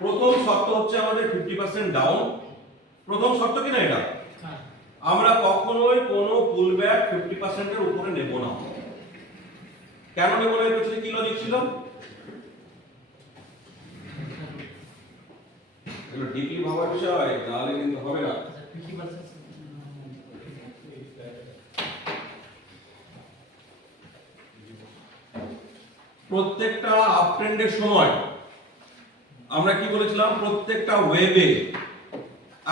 প্রথম শর্ত হচ্ছে আমাদের 50% ডাউন। প্রথম শর্ত কি না এটা, আমরা কখনোই কোনো পুলব্যাক 50% এর উপরে নেব না। কেন নেব না, এর পিছনে কি লজিক ছিল? এগুলো ডিপলি ভাবার বিষয়, তাহলে কিন্তু হবে না। প্রত্যেকটা আপ ট্রেন্ডের সময় আমরা কি বলেছিলাম, প্রত্যেকটা ওয়েবে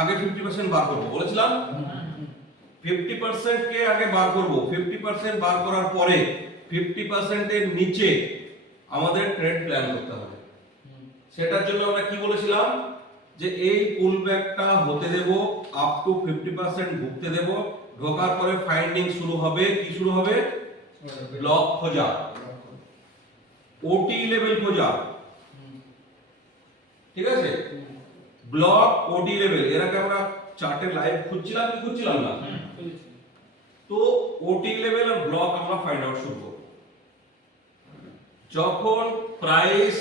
আগে 50% বার করব বলেছিলাম। 50% কে আগে বার করব, 50% বার করার পরে 50% এর নিচে আমাদের ট্রেড প্ল্যান করতে হবে। সেটার জন্য আমরা কি বলেছিলাম, যে এই পুলব্যাকটা হতে দেব, আপ টু 50% ঢুকতে দেব, ঢোকার পরে ফাইন্ডিং শুরু হবে। কি শুরু হবে? ব্লক খোঁজা, ওটি লেভেল খোঁজা। ঠিক আছে, ব্লক ওটি লেভেল, এর আগে আমরা চার্টে লাইভ খুঁজছিলাম কি খুঁজছিলাম না? তো ওটি লেভেল আর ব্লক আমরা ফাইন্ড আউট শুরু করব। যখন প্রাইস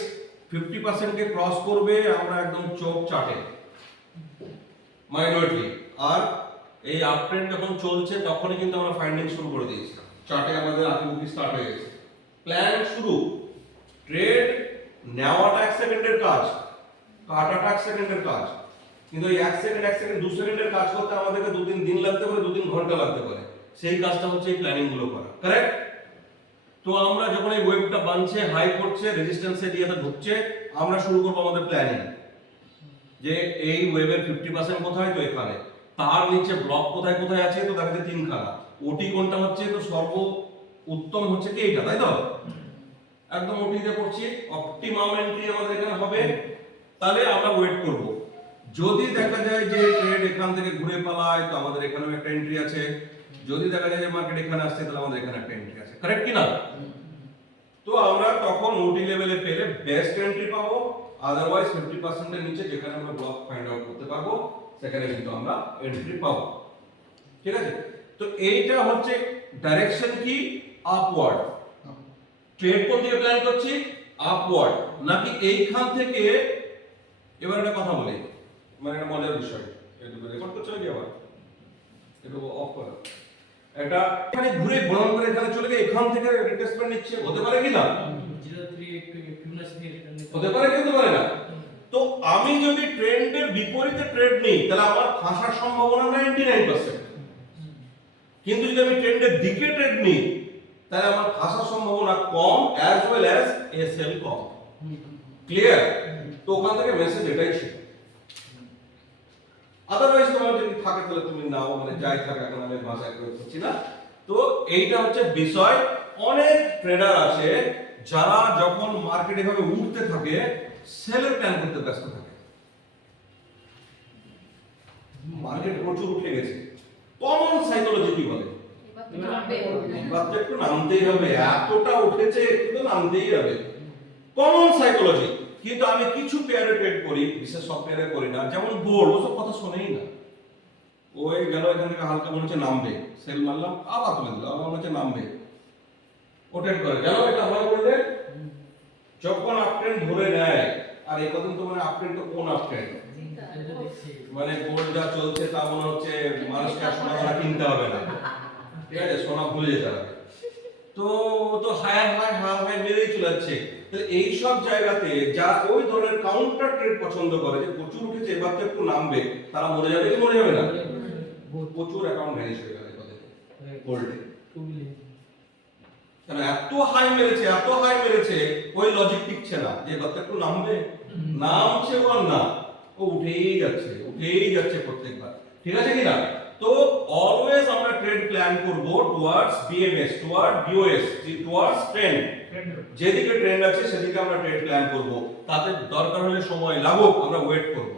50% কে ক্রস করবে আমরা একদম চোখ চাটে মাইনরিটি, আর এই আপ ট্রেন্ড যখন চলছে তখনই কিন্তু আমরা ফাইন্ডিং শুরু করে দিয়েছি। চার্টে আমাদের আকিবুকি স্টার্ট হয়ে গেছে, প্ল্যান শুরু। ট্রেড নেওয়াটা 1 সেকেন্ডের কাজ, কাটাটা 1 সেকেন্ডের কাজ, কিন্তু এই 1 সেকেন্ড 1 সেকেন্ড 2 সেকেন্ডের কাজ করতে আমাদেরকে 2-3 দিন লাগতে পারে, 2-3 ঘন্টা লাগতে পারে। সেই কাজটা হচ্ছে এই প্ল্যানিং গুলো করা, কারেক্ট? তো আমরা যখন এই ওয়েভটা বানছে, হাই করছে, রেজিস্ট্যান্স এরিয়াতে ঢুকছে, আমরা শুরু করব আমাদের প্ল্যানিং, যে এই ওয়েভের 50% কোথায়, তো এখানে। তার নিচে ব্লক কোথায় কোথায় আছে, তো দেখা যায় 3খানা। ওটি কোনটা হচ্ছে, তো সর্ব উত্তম হচ্ছে কি এইটা, তাই তো? একদম ওটিতে পড়ছি, অপটিমাম এন্ট্রি আমাদের এখানে হবে। তাহলে আমরা ওয়েট করব, যদি দেখা যায় যে ট্রেড এখান থেকে ঘুরে পালায়, তো আমাদের এখানেও একটা এন্ট্রি আছে। যদি দেখা যায় যে মার্কেট এখানে আসছে, তাহলে আমাদের এখানে একটা এন্ট্রি আছে, কারেক্ট কি না? তো আমরা তখন ওটি লেভেলে পেলে বেস্ট এন্ট্রি পাবো, আদারওয়াইজ 50% এর নিচে যেখানে আমরা ব্লক ফাইন্ড আউট করতে পারবো সেখানে কিন্তু আমরা এন্ট্রি পাবো। ঠিক আছে, তো এইটা হচ্ছে ডাইরেকশন কি, আপওয়ার্ড। ট্রেড কোন দিকে প্ল্যান করছি, আপওয়ার্ড নাকি এইখান থেকে। এবার একটা কথা বলি, মানে একটা মজার বিষয়, একটু রেকর্ড করতে হবে আবার, একটু অফ করো। এটা এখানে ঘুরে বরং করে এখানে চলে গিয়ে এখান থেকে রিটেস্টমেন্ট নিচ্ছে, হতে পারে কি না? হতে পারে কি হতে পারে না? তো আমি যদি ট্রেন্ডের বিপরীতে ট্রেড নেই, তাহলে আমার ফাঁসার সম্ভাবনা 99%। কিন্তু যদি আমি ট্রেন্ডের দিকে ট্রেড নিই, তাহলে আমার ফাঁসার সম্ভাবনা কম, অ্যাজ ওয়েল অ্যাজ এসএল কম। ক্লিয়ার? তো ওখান থেকে মেসেজ এটাই ছিল। আদারওয়াইজ তোমার যদি থাকে তাহলে তুমি নাও, মানে যাই থাকে, এখন আমি ভাষায় করে করছি না। তো এইটা হচ্ছে বিষয়। অনেক ট্রেডার আছে যারা যখন মার্কেট এভাবে উঠতে থাকে, সেলের প্ল্যান করতে ব্যস্ত থাকে। মার্কেট প্রচুর উঠে গেছে, কমন সাইকোলজি কি বলে, এবার তো একটু নামতেই হবে, এতটা উঠেছে একটু তো নামতেই হবে, কমন সাইকোলজি। কিন্তু আমি কিছু পেয়ারে ট্রেড করি, বিশেষ সব পেয়ারে করি না, যেমন গোল্ড, ওসব কথা শোনেই না। ওই গেল এখান থেকে হালকা মনে হচ্ছে নামবে, সেল মারলাম, আবার তুলে দিলাম, আবার মনে হচ্ছে নামবে, ও ট্রেড করে। গেল এটা হয় বললে, যখন আপ ট্রেন্ড ধরে নেয়, আর এই কদিন তো মানে আপ ট্রেন্ড তো কোন আপ ট্রেন্ড, মানে গোল্ড যা চলছে তা মনে হচ্ছে মানুষকে আর সোনা দানা কিনতে হবে না, ঠিক আছে, সোনা ভুলে যেতে হবে। তো তো হায়ার হাই মেরেই চলে যাচ্ছে। তাহলে এই সব জায়গাতে যারা ওই ধরনের কাউন্টার ট্রেড পছন্দ করে, যে প্রচুর উঠেছে এবার তো একটু নামবে, তারা মরে যাবে কি মরে যাবে না? প্রচুর অ্যাকাউন্ট ভ্যানিশ হয়ে গেল গোল্ডে। কারণ এত হাই মেরেছে, এত হাই মেরেছে, ওই লজিক টিকছে না যে এবার তো একটু নামবে, নামছে ওর না, ও উঠেই যাচ্ছে প্রত্যেকবার। ঠিক আছে কিনা? তো অলওয়েজ আমরা ট্রেড প্ল্যান করব towards BMS, toward BOS, towards trend. যেদিকে ট্রেন্ড আছে সেদিকে আমরা ট্রেড প্ল্যান করব, তাতে দরকার হলে সময় লাগুক, আমরা ওয়েট করব।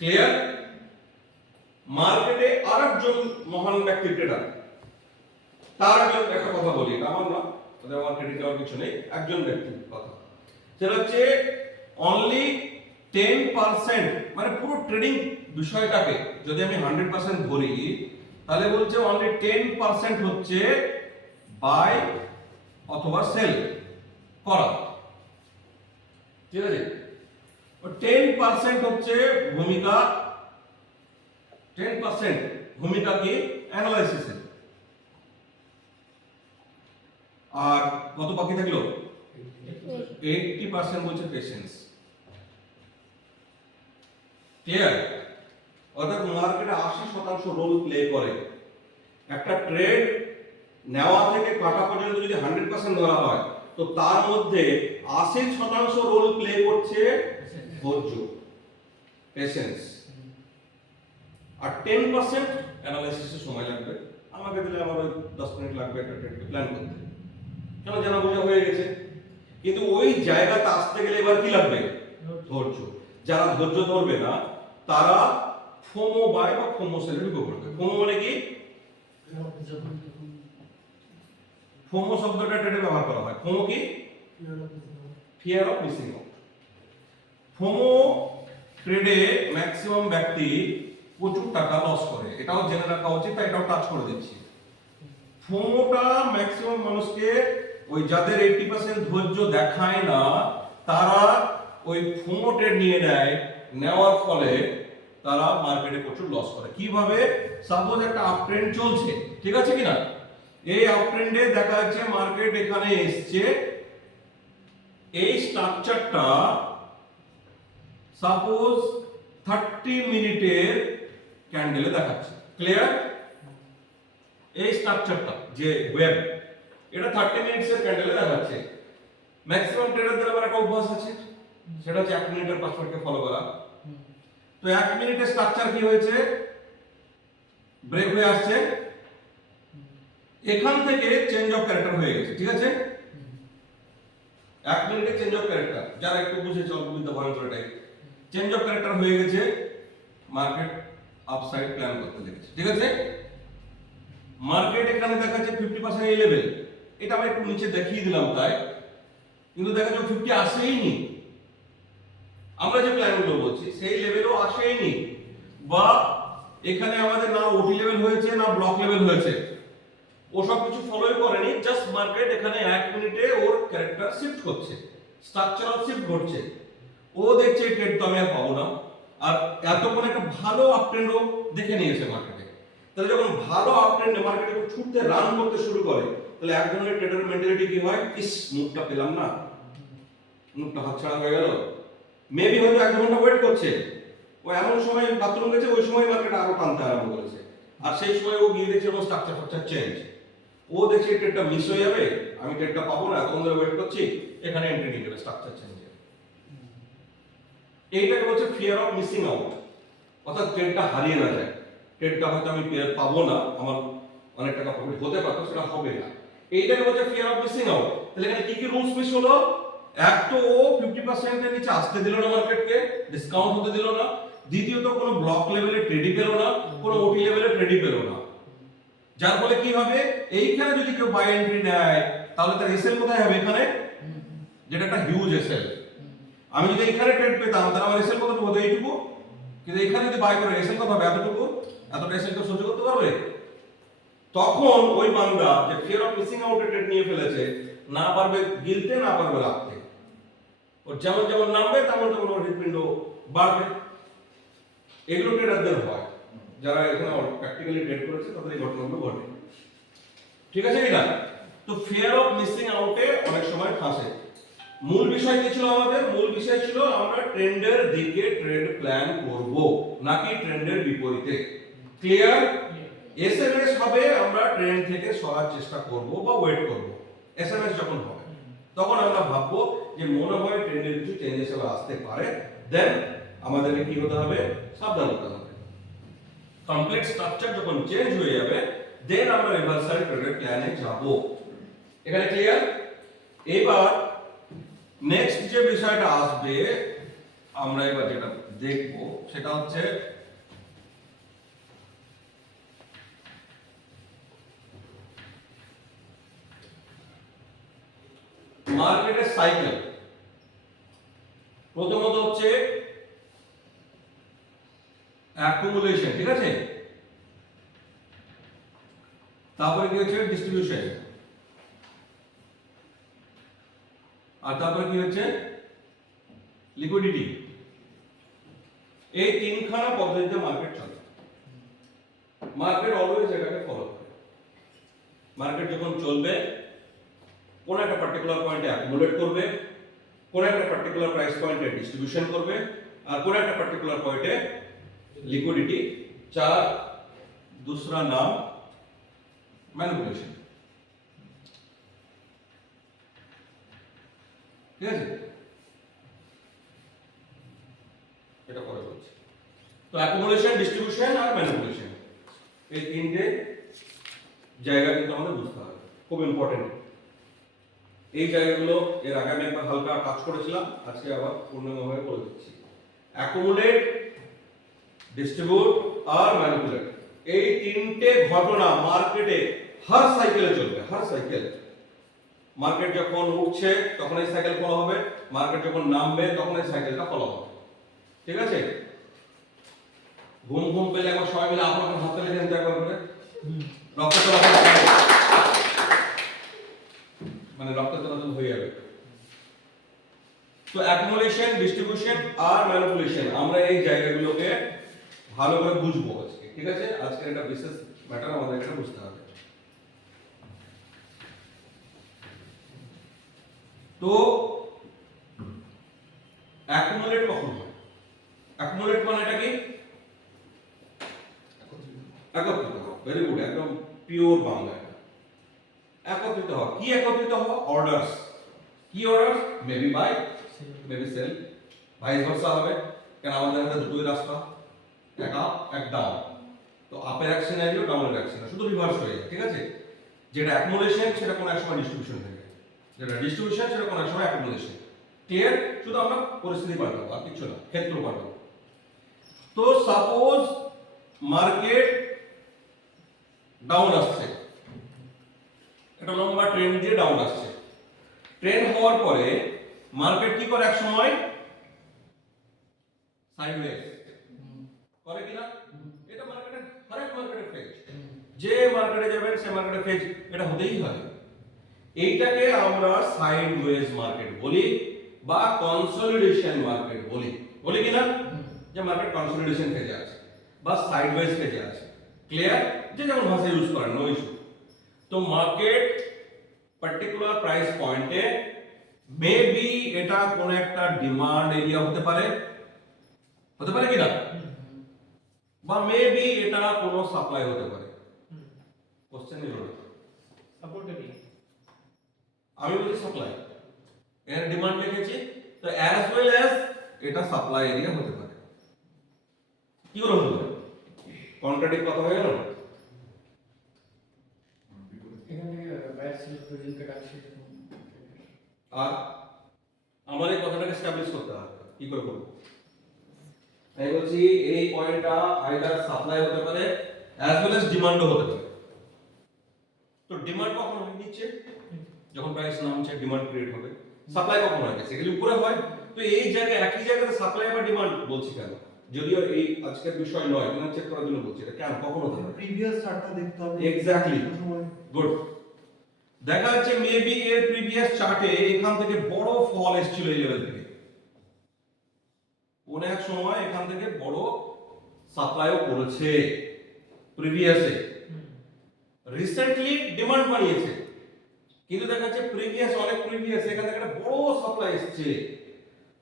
ক্লিয়ার? মার্কেটে আরেকজন মহান ব্যক্তি ট্রেডার, তার একজন একটা কথা বলি, আমার না, তাদের আমার ক্রেডিট দেওয়ার কিছু নেই, একজন ব্যক্তির কথা, সেটা হচ্ছে অনলি 10%, মানে পুরো ট্রেডিং বিষয়টাকে যদি আমি 100% ধরি, তাহলে বলছে অনলি 10% হচ্ছে বাই অথবা সেল করা। ঠিক আছে, 10% হচ্ছে ভূমিকা, 10% ভূমিকা কি অ্যানালাইসিসে, আর কত বাকি থাকলো 80% বলছে পেশেন্স। ক্লিয়ার? অর্থাৎ মার্কেটে 80% রোল প্লে করে। একটা ট্রেড নেওয়া থেকে কাটা পর্যন্ত যদি 100% ধরা হয়, তো তার মধ্যে 80% রোল প্লে করছে ধৈর্য, পেশেন্স, আর 10% অ্যানালাইসিসে সময় লাগবে। আমাকে দিলে আমার 10 মিনিট লাগবে একটা ট্রেডকে প্ল্যান করতে, কেন জানা বোঝা হয়ে গেছে। কিন্তু ওই জায়গাতে আসতে গেলে এবার কি লাগবে? ধৈর্য। যারা ধৈর্য ধরবে না তারা ফোমো বাই বা ফোমো সেলে ঢুকে পড়বে। ফোমো মানে কি? ফোমো শব্দটা ট্রেডে ব্যবহার করা হয়। ফোমো কি? Fear of missing out. FOMO ট্রেডে ম্যাক্সিমাম ব্যক্তি প্রচুর টাকা লস করে, এটাও জেনে রাখা উচিত, তাই এটাও টাচ করে দিচ্ছি। ফোমোটা ম্যাক্সিমাম মানুষকে, ওই যাদের 80% ধৈর্য দেখায় না তারা ওই ফোমো ট্রেড নিয়ে নেয়, নেওয়ার ফলে তারা মার্কেটে প্রচুর লস করে। কিভাবে? সাপোজ একটা আপ ট্রেন্ড চলছে, ঠিক আছে কিনা? এই আপ ট্রেন্ডে দেখা যাচ্ছে মার্কেট এখানে এসছে, এই স্ট্রাকচারটা সাপোজ 30 মিনিটের ক্যান্ডেলে দেখাচ্ছে। ক্লিয়ার? এই স্ট্রাকচারটা যে ওয়েব, এটা 30 মিনিটসের ক্যান্ডেলে দেখাচ্ছে। ম্যাক্সিমাম ট্রেডারদের আবার একটা অভ্যাস আছে, সেটা হচ্ছে 1 মিনিটের পাসওয়ার্ডকে ফলো করা। তো 1 মিনিটের স্ট্রাকচার কি হয়েছে? ব্রেক হয়ে আসছে, এখান থেকে চেঞ্জ অফ ক্যারেক্টার হয়ে গেছে, ঠিক আছে? 1 মিনিটে চেঞ্জ অফ ক্যারেক্টার, যারা একটু বুঝেছে অল্পবিদ্যা ভয়ঙ্কর টাইপ, চেঞ্জ অফ ক্যারেক্টার হয়ে গেছে, মার্কেট আপসাইড প্ল্যান করতে লেগেছে, ঠিক আছে? মার্কেট এখানে দেখাচ্ছে 50% এই লেভেল, এটা আমি একটু নিচে দেখিয়ে দিলাম তাই, কিন্তু দেখা যাচ্ছে 50 আসেইনি। আমরা যে প্ল্যানগুলো বলছি সেই লেভেলও আসেইনি, বা এখানে আমাদের না ওটি লেভেল হয়েছে না ব্লক লেভেল হয়েছে, ও সব কিছু ফলোই করেনি। জাস্ট মার্কেট এখানে 1 মিনিটে ওর ক্যারেক্টার শিফট করছে, স্ট্রাকচারাল শিফট ঘটছে। ও দেখছে এই ট্রেড তো আমি আর পাবো না, আর এতক্ষণ একটা ভালো আপ ট্রেন্ডও দেখে নিয়েছে মার্কেটে। তাহলে যখন ভালো আপ ট্রেন্ডে মার্কেটে ছুটতে রান করতে শুরু করে, তাহলে এক ধরনের ট্রেডারের মেন্টালিটি কি হয়? ইস, মুভটা পেলাম না, মুভটা হাতছাড়া হয়ে গেল। মেবি হয়তো 1 ঘন্টা ওয়েট করছে, ও এমন সময় বাথরুম গেছে, ওই সময় মার্কেট আরো টানতে আরম্ভ করেছে, আর সেই সময় ও গিয়ে দেখছে ওর স্ট্রাকচার ফাকচার চেঞ্জ। ও দেখছে ট্রেডটা মিস হয়ে যাবে, আমি ট্রেডটা পাবো না, এতক্ষণ ধরে ওয়েট করছি, এখানে এন্ট্রি নিয়ে নেবে স্ট্রাকচার চেঞ্জ। এইটাকে বলছে ফিয়ার অফ মিসিং আউট, অর্থাৎ ট্রেডটা হারিয়ে না যায়। ট্রেডটা হয়তো আমি পাবো না, আমার অনেক টাকা প্রফিট হতে পারতো, সেটা হবে না, এইটাকে বলছে ফিয়ার অফ মিসিং আউট। তাহলে এখানে কি কি রুলস মিস হলো? এক তো ও 50% এর নিচে আসতে দিল না মার্কেটকে, ডিসকাউন্ট হতে দিল না। দ্বিতীয়ত কোনো ব্লক লেভেলে ট্রেডই পেল না, কোনো ওটি লেভেলে ট্রেডই পেল না। যার ফলে কি হবে? এইখানে যদি কেউ বাই এন্ট্রি নেয় তাহলে তার এসএল কোথায় হবে? এখানে, যেটা একটা হিউজ এসএল। আমি যদি এখানে ট্রেড পেতাম তাহলে আমার এসএল কত হতো? এইটুকু। কিন্তু এখানে যদি বাই করে এসএল কত হবে? এতটুকু। এতটা এসএল কেউ সহ্য করতে পারবে? তখন ওই বান্দা যে fear of missing out trade নিয়ে ফেলেছে, না পারবে গিলতে, না পারবে রাখতে। ওর যেমন যেমন নামবে তেমন তেমন ওর হৃৎপিণ্ড বাড়বে। এগুলো ট্রেডারদের হয়, যারা এখানে প্র্যাকটিক্যালি ট্রেড করেছে তাদের এই ঘটনাগুলো ঘটে, ঠিক আছে কিনা? তো ফিয়ার অফ মিসিং আউটে অনেক সময় ফাঁসে। মূল বিষয় কি ছিল আমাদের? মূল বিষয় ছিল আমরা ট্রেন্ডের দিকে ট্রেড প্ল্যান করব, নাকি ট্রেন্ডের বিপরীতে। ক্লিয়ার? এসএমএস হবে আমরা ট্রেন্ড থেকে সরার চেষ্টা করব বা ওয়েট করব। এসএমএস যখন হবে তখন আমরা ভাববো যে মনে হয় ট্রেন্ডের কিছু চেঞ্জেস এবার আসতে পারে, দেন আমাদেরকে কি হতে হবে? সাবধান হতে হবে। কমপ্লেক্স স্ট্রাকচার যখন চেঞ্জ হয়ে যাবে, দেন আমরা রিভার্সাল ট্রেডের প্ল্যানে যাব। এখানে ক্লিয়ার? এবার নেক্সট যে বিষয়টা আসবে, আমরা এবার যেটা দেখব সেটা হচ্ছে মার্কেটের সাইকেল। প্রথমত হচ্ছে অ্যাকুমুলেশন, ঠিক আছে? তারপরে কি হচ্ছে? ডিস্ট্রিবিউশন। আর তারপরে কি হচ্ছে? লিকুইডিটি। এই তিনখানা পদ্ধতিতে মার্কেট চলে। মার্কেট অলওয়েজ এটাকে ফলো করে। মার্কেট যখন চলবে কোন একটা পার্টিকুলার পয়েন্টে অ্যাকুমুলেট করবে, কোন একটা পার্টিকুলার প্রাইস পয়েন্টে ডিস্ট্রিবিউশন করবে, আর কোন একটা পার্টিকুলার পয়েন্টে লিকুইডিটি, যার दूसरा नाम ম্যানিপুলেশন। ঠিক আছে, এটা পরে বলছি। তো অ্যাকুমুলেশন, ডিস্ট্রিবিউশন আর ম্যানিপুলেশন, এই তিনটে জায়গা কিন্তু আমাদের বুঝতে হবে, খুব ইম্পর্টেন্ট। এই জায়গাগুলো এর আগে আমি একবার হালকা কাজ করেছিলাম, আজকে আবার পূর্ণভাবে করে দিচ্ছি। অ্যাকুমুলেট, ডিস্ট্রিবিউট আর ম্যানিপুলেট, এই তিনটে ঘটনা মার্কেটে হর সাইকেলে চলবে। হর সাইকেল, মার্কেট যখন উঠছে তখন এই সাইকেল ফলো হবে, মার্কেট যখন নামবে তখন এই সাইকেলটা ফলো হবে। ঠিক আছে, ঘুম ঘুম পেলে একবার সবাই মিলে আপনার হাত তুলে দেন একবার করে, রক্ত চলাচল মানে রক্ত চলাচল হয়ে যাবে। তো অ্যাকুমুলেশন, ডিস্ট্রিবিউশন আর ম্যানিপুলেশন, আমরা এই জায়গাগুলোকে ভালো করে বুঝবো আজকে। ঠিক আছে, আজকে এটা বিশেষ ম্যাটার, আমাদের এটা বুঝতে হবে। তো অ্যাকুমুলেট কখন হয়? অ্যাকুমুলেট মানে এটা কি? একত্রিত হওয়া। ভেরি গুড, একদম পিওর বাংলা। একত্রিত হওয়া। কি একত্রিত হওয়া? অর্ডারস। কি orders? Maybe buy, maybe sell, vice versa হবে। কারণ আমাদের হাতে দুটোই রাস্তা, এক আপ এক ডাউন। তো আপের অ্যাকশন আসবে, ডাউনের অ্যাকশন শুধু রিভার্স হয়ে যায়। ঠিক আছে, যেটা অ্যাকুমুলেশন সেটা কোন এক সময় ডিস্ট্রিবিউশন হয়ে যায়, যেটা ডিস্ট্রিবিউশন সেটা কোন এক সময় অ্যাকুমুলেশন। ক্লিয়ার? শুধু আমরা পরিস্থিতি পাল্টাবো, আর কিছু না, ক্ষেত্র পাল্টাবো। তো সাপোজ মার্কেট ডাউন আসছে, একটা লম্বা ট্রেন্ড দিয়ে ডাউন আসছে। ট্রেন্ড হওয়ার পরে মার্কেট কি করে? এক সময় সাইডওয়েজ করে কিনা? এটা মার্কেটের হরেক মার্কেটের ফেজ, যে মার্কেটে যাবেন সে মার্কেটের ফেজ এটা হতেই হয়। এইটাকে আমরা সাইডওয়েজ মার্কেট বলি বা কনসলিডেশন মার্কেট বলি। বলি কিনা? যে মার্কেট কনসলিডেশন ফেজে আছে বা সাইডওয়েজ ফেজে আছে। ক্লিয়ার? যে যেমন ভাষা ইউজ করেন, নো ইস্যু। তো মার্কেট পার্টিকুলার প্রাইস পয়েন্টে মেবি এটা কোন একটা ডিমান্ড এরিয়া হতে পারে, হতে পারে কিনা? বা মেবি এটা কোন সাপ্লাই হতে পারে। কোশ্চেন এলো না, সাপোর্ট কি? আমি বলছি সাপ্লাই, এর ডিমান্ড লিখেছি, তো অ্যাজ ওয়েল অ্যাজ এটা সাপ্লাই এরিয়া হতে পারে। কি করে হতে পারে? কন্ট্রাডিক্ট কথা হয়ে গেল না? এখানে বাইরে ছিল প্রেজেন্টকে ডাকছে। আর আমার এই কথাটাকে এস্টাবলিশ করতে হবে, কি করে করব? আমি বলছি এই পয়েন্টটা আইদার সাপ্লাই হতে পারে অ্যাজ ওয়েল অ্যাজ ডিমান্ডও হতে পারে। তো ডিমান্ড কখন হয়? নিচে যখন প্রাইস নামছে ডিমান্ড ক্রিয়েট হবে। সাপ্লাই কখন হয়? বেসিক্যালি উপরে হয়। তো এই জায়গায় একই জায়গাতে সাপ্লাই বা ডিমান্ড বলছি কেন? যদিও এই আজকের বিষয় নয়, কিন্তু চেক করার জন্য বলছি এটা কেন কখন হতে পারে। প্রিভিয়াস চার্টটা দেখতে হবে। Exactly, good. দেখা যাচ্ছে মেবি এর প্রিভিয়াস চার্টে এখান থেকে বড় ফল এসেছিল এই লেভেল থেকে, কোন এক সময় এখান থেকে বড় সাপ্লাইও করেছে প্রিভিয়াসে, রিসেন্টলি ডিমান্ড বাড়িয়েছে, কিন্তু দেখা যাচ্ছে প্রিভিয়াস অনেক প্রিভিয়াস এখান থেকে একটা বড় সাপ্লাই এসেছে।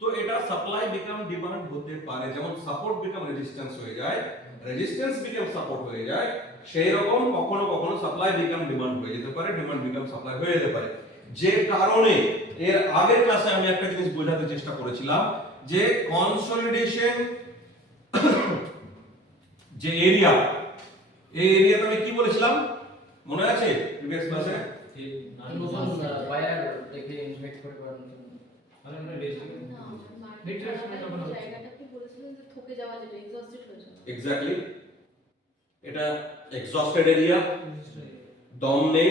তো এটা সাপ্লাই বিকাম ডিমান্ড হতে পারে, যেমন সাপোর্ট বিকাম রেজিস্ট্যান্স হয়ে যায়, রেজিস্ট্যান্স বিকাম সাপোর্ট হয়ে যায়, সেই রকম কখনো কখনো সাপ্লাই বিকাম ডিমান্ড হয়ে যেতে পারে, ডিমান্ড বিকাম সাপ্লাই হয়ে যেতে পারে। যে কারণে এর আগের ক্লাসে আমি একটা জিনিস বোঝাতে চেষ্টা করেছিলাম যে কনসলিডেশন যে এরিয়া, এই এরিয়াতে আমি কি বলেছিলাম মনে আছে প্রিভিয়াস ক্লাসে? নতুন বায়ার দেখে ইনভেস্ট করে করার জন্য মানে আমরা জায়গাটাকে বলেছিলেন যে থকে যাওয়া, যেটা এক্সস্টেড হয়ে যাওয়া। এক্স্যাক্টলি, এটা এক্সস্টেড এরিয়া, দম নেই।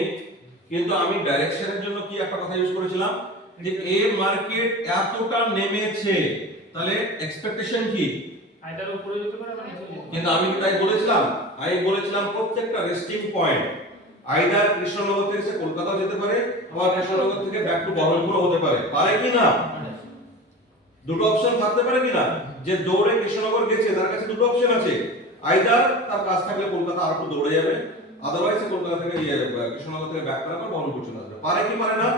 কিন্তু আমি ডাইরেকশনের জন্য কি একটা কথা ইউজ করেছিলাম যে এ মার্কেট এতটা নেমেছে, তাহলে এক্সপেকটেশন কি? আইদার উপরে যেতে পারে বা নিচে যেতে পারে। কিন্তু আমি কি তাই বলেছিলাম? আমি বলেছিলাম প্রত্যেকটা রেস্টিং পয়েন্ট আইদার কৃষ্ণনগর থেকে কলকাতা যেতে পারে, আবার কৃষ্ণনগর থেকে ব্যাক টু বহরমপুর হতে পারে, পারে কি না? দুটো অপশন থাকতে পারে কিনা, যে দৌড়ে কৃষ্ণনগর গেছে তার কাছে দুটো অপশন আছে, আইদার তার কাজ থাকলে কলকাতা আর একটু দৌড়ে যাবে, আদারওয়াইজ কলকাতা থেকে কৃষ্ণনগর থেকে ব্যাক করাবে বহরমপুর চলে আসবে। পারে কি পারে না?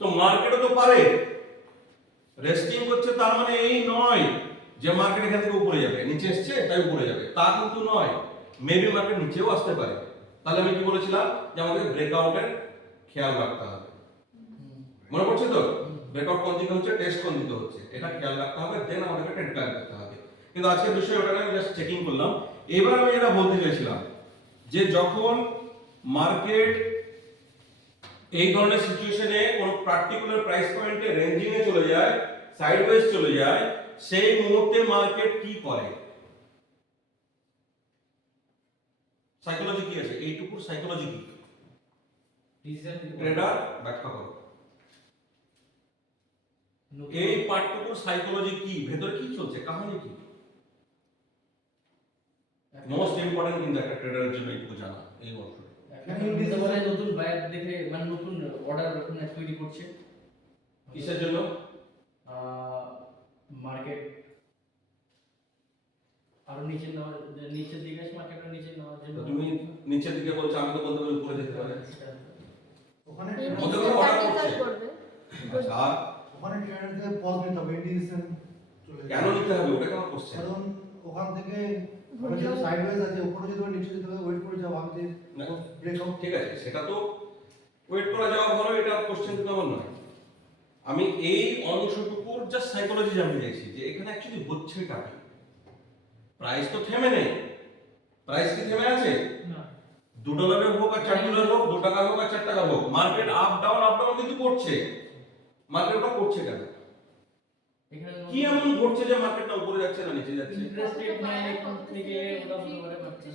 তো মার্কেটও তো পারে। রেস্টিং করছে তার মানে এই নয় যে মার্কেট এখান থেকে উপরে যাবে, নিচে এসছে তাই উপরে যাবে, তা কিন্তু নয়। মেবি মার্কেট নিচেও আসতে পারে। তাহলে আমি কি বলেছিলাম যে আমাদের ব্রেকআউটের খেয়াল রাখতে হবে। মনে পড়ছে তো? ব্রেকআউট কোন দিকে হচ্ছে, টেস্ট কোন দিকে হচ্ছে, এটা খেয়াল রাখতে হবে, দেন আমাদেরকে ট্রেড প্ল্যান করতে হবে। কিন্তু আজকের বিষয় ওটা আমি জাস্ট চেকিং করলাম। এবার আমি যেটা বলতে চাইছিলাম যে যখন মার্কেট এই ধরনের সিচুয়েশনে কোন পার্টিকুলার প্রাইস পয়েন্টে রেঞ্জিং এ চলে যায়, সাইডওয়েজ চলে যায়, সেই মুহূর্তে মার্কেট কি করে? সাইকোলজি কি আছে? এইটুকুর সাইকোলজি কি? ট্রেডার ব্যাখ্যা করো। এই পার্টটুকুর সাইকোলজি কি, ভেতরে কি চলছে, কাহিনী কি? মোস্ট ইম্পর্টেন্ট কিন্তু একটা ট্রেডারের জন্য এইটুকু জানা এই বছর। বলে নতুন বায়ার দেখে মানে নতুন অর্ডার ওখানে তৈরি করছে কিসের জন্য? মার্কেট আরো নিচে নেওয়ার, নিচের দিকে আসে মার্কেটের নিচে নেওয়ার জন্য। তুমি নিচের দিকে বলছো, আমি তো বলতে পারি উপরে যেতে পারে। ওখানে মধ্যে কোনো অর্ডার করছে। করবে। আচ্ছা, আর ওখানে ট্রেডারদের পজ নিতে হবে, ইন্ডিকেশন চলে কেন নিতে হবে ওটা কেন করছে? কারণ ওখান থেকে ওখানে যে সাইডওয়েজ আছে, উপরে যদি ওরা নিচে যেতে হবে, ওয়েট করে যাও আমি না। ব্রেকআউট। ঠিক আছে, সেটা তো ওয়েট করা যাওয়া ভালো, এটা কোশ্চেন কিন্তু আমার নয়। আমি এই অংশটুকুর জাস্ট সাইকোলজি জানতে চাইছি যে এখানে অ্যাকচুয়ালি হচ্ছেটা কি। প্রাইস তো থেমে নেই, প্রাইস কি থেমে আছে? না, $2 হোক আর $4 হোক, $2 হোক আর $4 হোক, মার্কেট আপ ডাউন কিন্তু করছে। মার্কেট ওটা করছে কেন? এখানে কি এমন ঘটছে যে মার্কেটটা উপরে যাচ্ছে না নিচে যাচ্ছে? ইন্টারেস্ট রেট নাই এখন থেকে ওটা হতে পারে মার্কেট।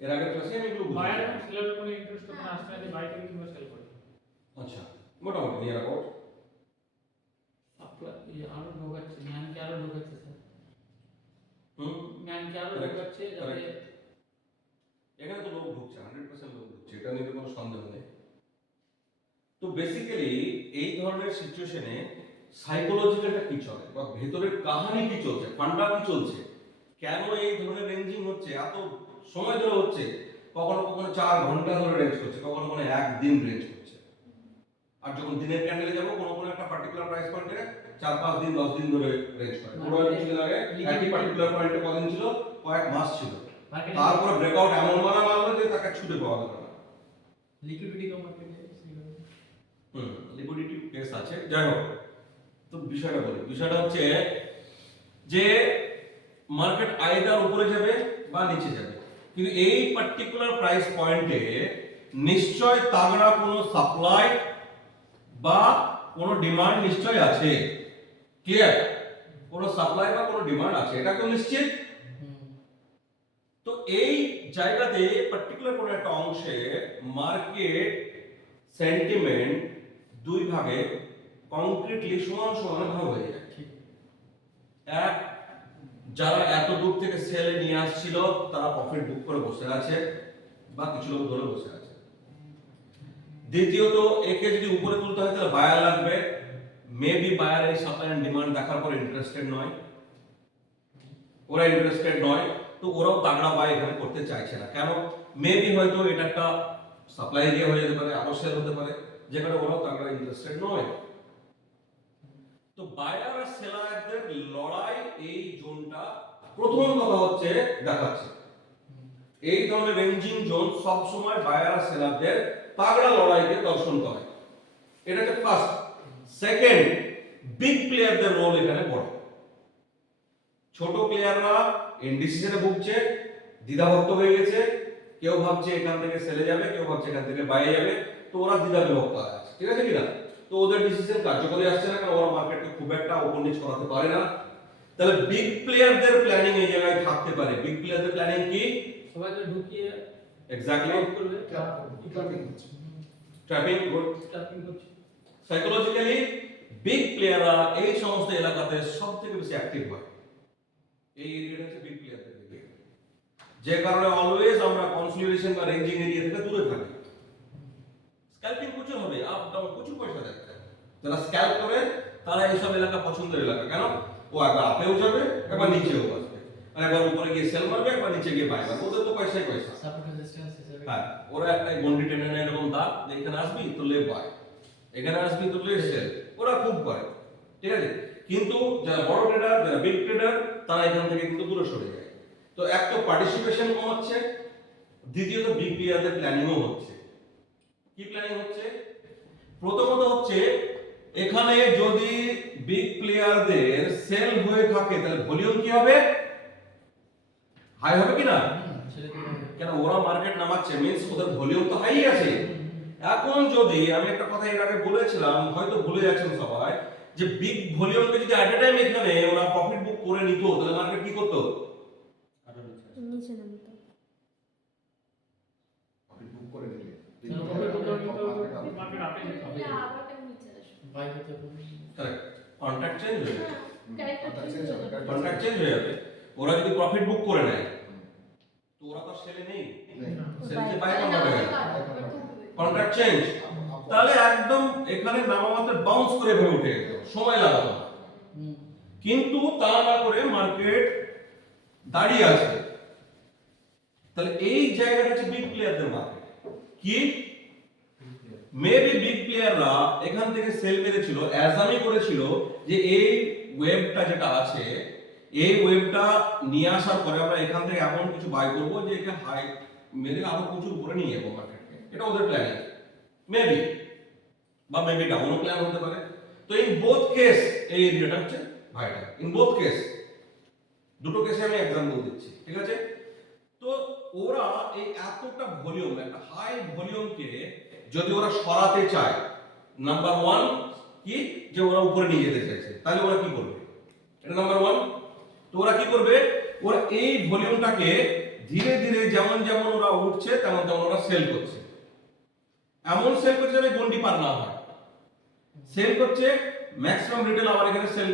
এর আগে ক্লাসে আমি এগুলো বায়ার বুঝিয়েছি। এবং সেলারের কোনো ইন্টারেস্ট ওখানে আসছে না যে বাই থেকে কিংবা সেল করে। আচ্ছা, মোটামুটি নিয়ে রাখো। আরো ঢোকাচ্ছে, ম্যানকে আরো ঢোকাচ্ছে স্যার, হুম, ম্যানকে আরো Correct, ঢোকাচ্ছে যাতে correct. এখানে তো লোক ঢুকছে, 100% লোক ঢুকছে, এটা নিয়ে তো কোনো সন্দেহ নেই। তো বেসিক্যালি এই ধরনের সিচুয়েশনে সাইকোলজিক্যালটা কি চলে বা ভেতরের কাহিনী কি চলছে, ফান্ডা কি চলছে, কেন এই ধরনের রেঞ্জিং হচ্ছে, এত সময় ধরে হচ্ছে, কখনো কখনো 4 ঘন্টা ধরে রেঞ্জ করছে, কখনো কখনো একদিন রেঞ্জ করছে। আর যখন দিনের ক্যান্ডেলে যাবো কোনো কোনো একটা পার্টিকুলার প্রাইস পয়েন্টে 4-5 দিন 10 দিন ধরে রেঞ্জ করে। পুরো কিছুদিন আগে একই পার্টিকুলার পয়েন্টে কদিন ছিল, কয়েক মাস ছিল। তারপরে ব্রেকআউট এমন মারলো যে তাকে ছুটে পাওয়া গেল না। লিকুইডিটি কম মার্কেটে লিকুইডিটি কেস আছে, যাই হোক। তো বিষয়টা বলি, বিষয়টা হচ্ছে যে মার্কেট আইদার উপরে যাবে বা নিচে যাবে, কিন্তু এই পার্টিকুলার প্রাইস পয়েন্টে নিশ্চয় তাগড়া কোনো সাপ্লাই বা কোনো ডিমান্ড নিশ্চয় আছে। ক্লিয়ার? কোনো সাপ্লাই বা কোনো ডিমান্ড আছে, এটা তো নিশ্চিত। তো এই জায়গাতে পার্টিকুলার কোনো একটা অংশে মার্কেট সেন্টিমেন্ট দুই ভাগে কংক্রিটলি সমান সমান ভাগ হয়ে যায়। এক, যারা এত দূর থেকে সেলে নিয়ে আসছিল তারা প্রফিট বুক করে বসে আছে বা কিছু লোক ধরে বসে আছে। দ্বিতীয়ত, একে যদি উপরে তুলতে হয় তাহলে বায়ার লাগবে। মেবি বায়ার এই সাপ্লাই এন্ড ডিমান্ড দেখার পর ইন্টারেস্টেড নয়, ওরা ইন্টারেস্টেড নয়, তো ওরাও তাগড়া বাই এখানে করতে চাইছে না। কেন? মেবি হয়তো এটা একটা সাপ্লাই এরিয়া হয়ে যেতে পারে, আরো সেল হতে পারে, যেখানে ওরাও তাগড়া ইন্টারেস্টেড নয়। তো বায়ার আর সেলারদের লড়াই এই জোনটা প্রথম কথা হচ্ছে দেখাচ্ছে। এই ধরনের রেঞ্জিং জোন সব সময় বায়ার আর সেলারদের তাগড়া লড়াইকে দর্শন করে। এটা হচ্ছে ফার্স্ট। সেকেন্ড, বিগ প্লেয়ারদের রোল এখানে বড়। ছোট প্লেয়াররা ইনডিসিশনে ভুগছে, দ্বিধাভক্ত হয়ে গেছে, কেউ ভাবছে এখান থেকে সেলে যাবে, কেউ ভাবছে এখান থেকে বাইরে যাবে, তো ওরা দ্বিধা বিভক্ত হয়ে আছে। ঠিক আছে কিনা? তো ওদের ডিসিশন কার্যকরী আসছে না, কারণ ওরা মার্কেটকে খুব একটা ওপর নিচ করাতে পারে না। তাহলে বিগ প্লেয়ারদের প্ল্যানিং এই জায়গায় থাকতে পারে। বিগ প্লেয়ারদের প্ল্যানিং কি? সবাইকে ঢুকিয়ে এক্স্যাক্টলি আউট করবে, ট্র্যাপিং। গুড। ট্র্যাপিং করছে। সাইকোলজিক্যালি বিগ প্লেয়াররা এই সমস্ত এলাকাতে সবথেকে বেশি অ্যাক্টিভ হয়। এই এরিয়াটা হচ্ছে বিগ প্লেয়ারদের এরিয়া, যে কারণে অলওয়েজ আমরা কনসলিডেশন বা রেঞ্জিং এরিয়া থেকে দূরে থাকি। স্ক্যাল্পিং প্রচুর হবে, আপ ডাউন প্রচুর পয়সা দেয়। যারা স্ক্যাল্প করে তারা এইসব এলাকা পছন্দের এলাকা। কেন? ও একবার আপেও যাবে, একবার নিচেও আসবে, আর একবার উপরে গিয়ে সেল মারবে, একবার নিচে গিয়ে বাই মারবে। ওদের তো পয়সাই পয়সা। সাপোর্ট রেজিস্ট্যান্স হিসেবে হ্যাঁ, ওরা একটা গন্ডি টেনে নেয় এরকম দাগ, যে এখানে আসবি তো লে বাই, এখানে আসবি তো লে সেল, ওরা খুব করে। ঠিক আছে, কিন্তু যারা বড় ট্রেডার, যারা বিগ ট্রেডার, তারা এখান থেকে কিন্তু দূরে সরে যায়। তো এক তো পার্টিসিপেশন কম হচ্ছে, দ্বিতীয়ত বিগ প্লেয়ারদের প্ল্যানিংও হচ্ছে। কি প্ল্যানিং হচ্ছে? প্রথমত হচ্ছে এখানে যদি বিগ প্লেয়ারদের সেল হয়ে থাকে তাহলে ভলিউম কি হবে? হাই হবে কি না? সেটা কি কেন ওরা মার্কেট নামাচ্ছে, মিন্স ওদের ভলিউম তো হাই আছে। এখন যদি আমি একটা কথা এর আগে বলেছিলাম, হয়তো ভুলে যাচ্ছেন সবাই, যে বিগ ভলিউমকে যদি এট এ টাইম এখানে ওরা প্রফিট বুক করে নিত, তাহলে মার্কেট কি করতো? নিচে নামতো। বুক করে দিলে মার্কেট আপে যেতে হবে। আবার কেন নিচে আসবে? বাই হতে হবে কারেক্ট, কন্ট্রাক্ট চেঞ্জ হয়ে যাবে, ক্যারেক্টার চেঞ্জ হয়ে যাবে। কন্ট্রাক্ট চেঞ্জ হয়ে যাবে। ওরা যদি প্রফিট বুক করে নেয় তো ওরা তো সেলে নেই, সেলকে বাই কন্ট্রাক্ট হয়ে গেল, কন্ট্রাক্ট চেঞ্জ, তাহলে একদম এখানে নামামাত্র বাউন্স করে ভেবে উঠে যেত, সময় লাগাতো না। কিন্তু তা না করে মার্কেট দাঁড়িয়ে আছে। তাহলে এই জায়গাটা হচ্ছে বিগ প্লেয়ারদের মার্কেট। কি মেবি বিগ প্লেয়াররা এখান থেকে সেল মেরেছিল, অ্যাজামি করেছিল যে এই ওয়েবটা যেটা আছে, এই ওয়েবটা নিয়ে আসার পরে আমরা এখান থেকে এমন কিছু বাই করব যে একে হাই মেরে আরো প্রচুর উপরে নিয়ে যাবো মার্কেটকে। এটা ওদের প্ল্যানিং, মেবি, বা মেবি ডাউন প্ল্যান হতে পারে। তো ইন বোথ কেস এই এরিয়াটা হচ্ছে ভাইটাল। ইন বোথ কেস, দুটো কেসে আমি एग्जांपल দিচ্ছি, ঠিক আছে? তো ওরা এই এতটা ভলিউম, একটা হাই ভলিউমকে যদি ওরা সরাতে চায়, নাম্বার 1 কি, যে ওরা উপরে নিয়ে যেতে চাইছে, তাহলে ওরা কি করবে? এটা নাম্বার 1। তো ওরা কি করবে? ওরা এই ভলিউমটাকে ধীরে ধীরে যেমন যেমন ওরা উঠছে তেমন তেমন ওরা সেল করছে। এমন সেল করছে যাতে গন্ডি পার না হয়, সেল করছে ম্যাক্সিমাম রিটেল। আবার এখানে সেল,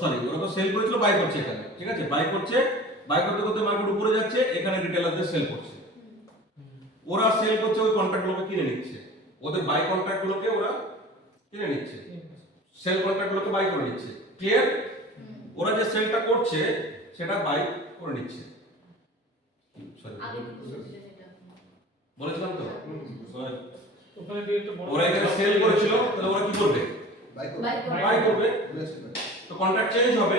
সরি, ওরা তো সেল করেছিল, বাই করছে এখানে, ঠিক আছে, বাই করছে, বাই করতে করতে মার্কেট উপরে যাচ্ছে, এখানে রিটেলারদের সেল করছে। ওরা সেল করছে, ওই কন্ট্রাক্টগুলোকে কিনে নিচ্ছে, ওদের বাই কন্ট্রাক্টগুলোকে ওরা কিনে নিচ্ছে, সেল কন্ট্রাক্টগুলোকে বাই করে নিচ্ছে। ক্লিয়ার? ওরা যে সেলটা করছে সেটা বাই করে নিচ্ছে। সরি, আগে কি বলেছিলেন এটা? বলেছিলাম তো। ওখানে দিয়ে তো বড় ওরা এখানে সেল করেছিল, তাহলে ওরা কি করবে? বাই বাই করে বাই করবে, বুঝেছেন? তো কন্ট্রাক্ট চেঞ্জ হবে।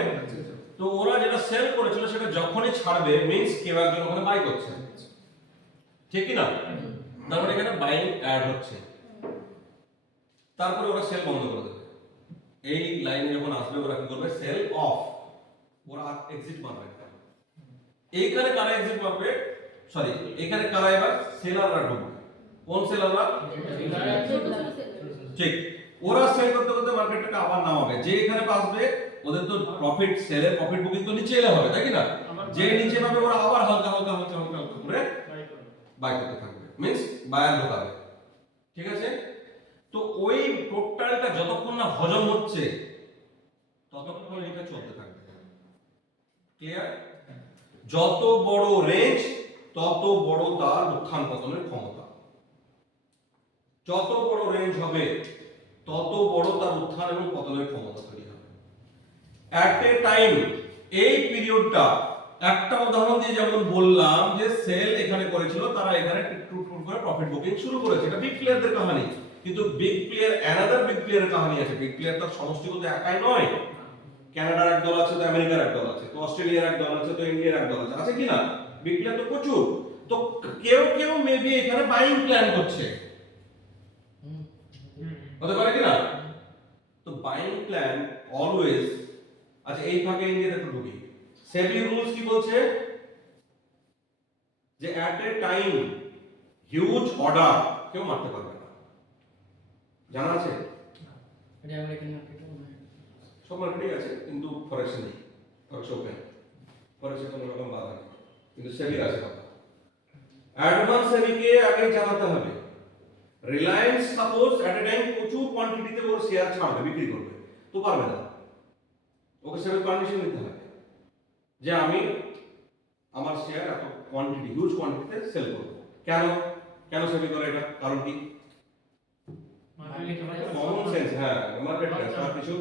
তো ওরা যেটা সেল করেছিল সেটা যখনই ছাড়বে, মিন্স কেউ একজন ওখানে বাই করছে, ঠিক কি না? তার মানে এখানে বাইং অ্যাড হচ্ছে। তারপরে ওরা সেল বন্ধ করে দেবে। এই লাইনে যখন আসবে ওরা কি করবে? সেল অফ, ওরা এক্সিট মারবে। এইখানে কারা এক্সিট মারবে? সরি, এখানে কারা এবার সেলাররা ঢুকবে। কোন সেলাররা? ঠিক, ওরা সেল করতে করতে মার্কেটটাকে আবার নামাবে। যে এখানে আসবে ওদের তো প্রফিট, সেলের প্রফিট বুকিং তো নিচে এলে হবে, তাই কি না? যে নিচে পাবে ওরা আবার হালকা হালকা হালকা হালকা হালকা করে বাই করতে থাকবে, মিন্স বায়ার ঢোকাবে, ঠিক আছে? তো ওই টোটালটা যতক্ষণ না হজম হচ্ছে ততক্ষণ এটা চলতে থাকবে। ক্লিয়ার? যত বড় রেঞ্জ তত বড় তার উত্থান পতনের ক্ষমতা, যত বড় রেঞ্জ হবে তত বড় তার উত্থান এবং পতনের ক্ষমতা তৈরি হবে। এট এ টাইম এই পিরিয়ডটা, একটা উদাহরণ দিয়ে যেমন বললাম যে সেল এখানে করেছিল, তারা এখানে টুক করে প্রফিট বুকিং শুরু করেছে, এটা বিগ প্লেয়ারদের কাহিনী। কিন্তু বিগ প্লেয়ার, অ্যানাদার বিগ প্লেয়ারের কাহিনী আছে। বিগ প্লেয়ার তার সমষ্টিগত একাই নয়, কানাডার এক দল আছে, তো আমেরিকার এক দল আছে, তো অস্ট্রেলিয়ার এক দল আছে, তো ইন্ডিয়ার এক দল আছে, আছে কি না? বিগ প্লেয়ার তো প্রচুর। তো কেউ কেউ মেবি এখানে বাইং প্ল্যান করছে, হতে পারে কি না? তো বাইং প্ল্যান অলওয়েজ, আচ্ছা এই ফাঁকে ইন্ডিয়াতে একটু ঢুকি। সেবি রুলস কি বলছে? যে এট এ টাইম হিউজ অর্ডার কেউ মারতে পারবে না, জানা আছে? এটা আমেরিকান মার্কেটে সব মার্কেটেই আছে, কিন্তু ফরেক্সে নেই, ফরেক্সে ওপেন, ফরেক্সে কোনো রকম বাধা নেই, কিন্তু সেবির আছে কথা। অ্যাডভান্স সেবিকে আগে জানাতে হবে। রিলায়েন্স সাপোজ এট এ টাইম প্রচুর কোয়ান্টিটিতে ওর শেয়ার ছাড়বে, বিক্রি করবে, তো পারবে না, ওকে সেবির পারমিশন নিতে হবে যে আমি আমার শেয়ার এত কোয়ান্টিটি, হিউজ কোয়ান্টিটিতে সেল করব। কেন কেন সেবি করে এটা? কারণ কি? কমন সেন্স, হ্যাঁ মার্কেট ক্র্যাশ আর কিছু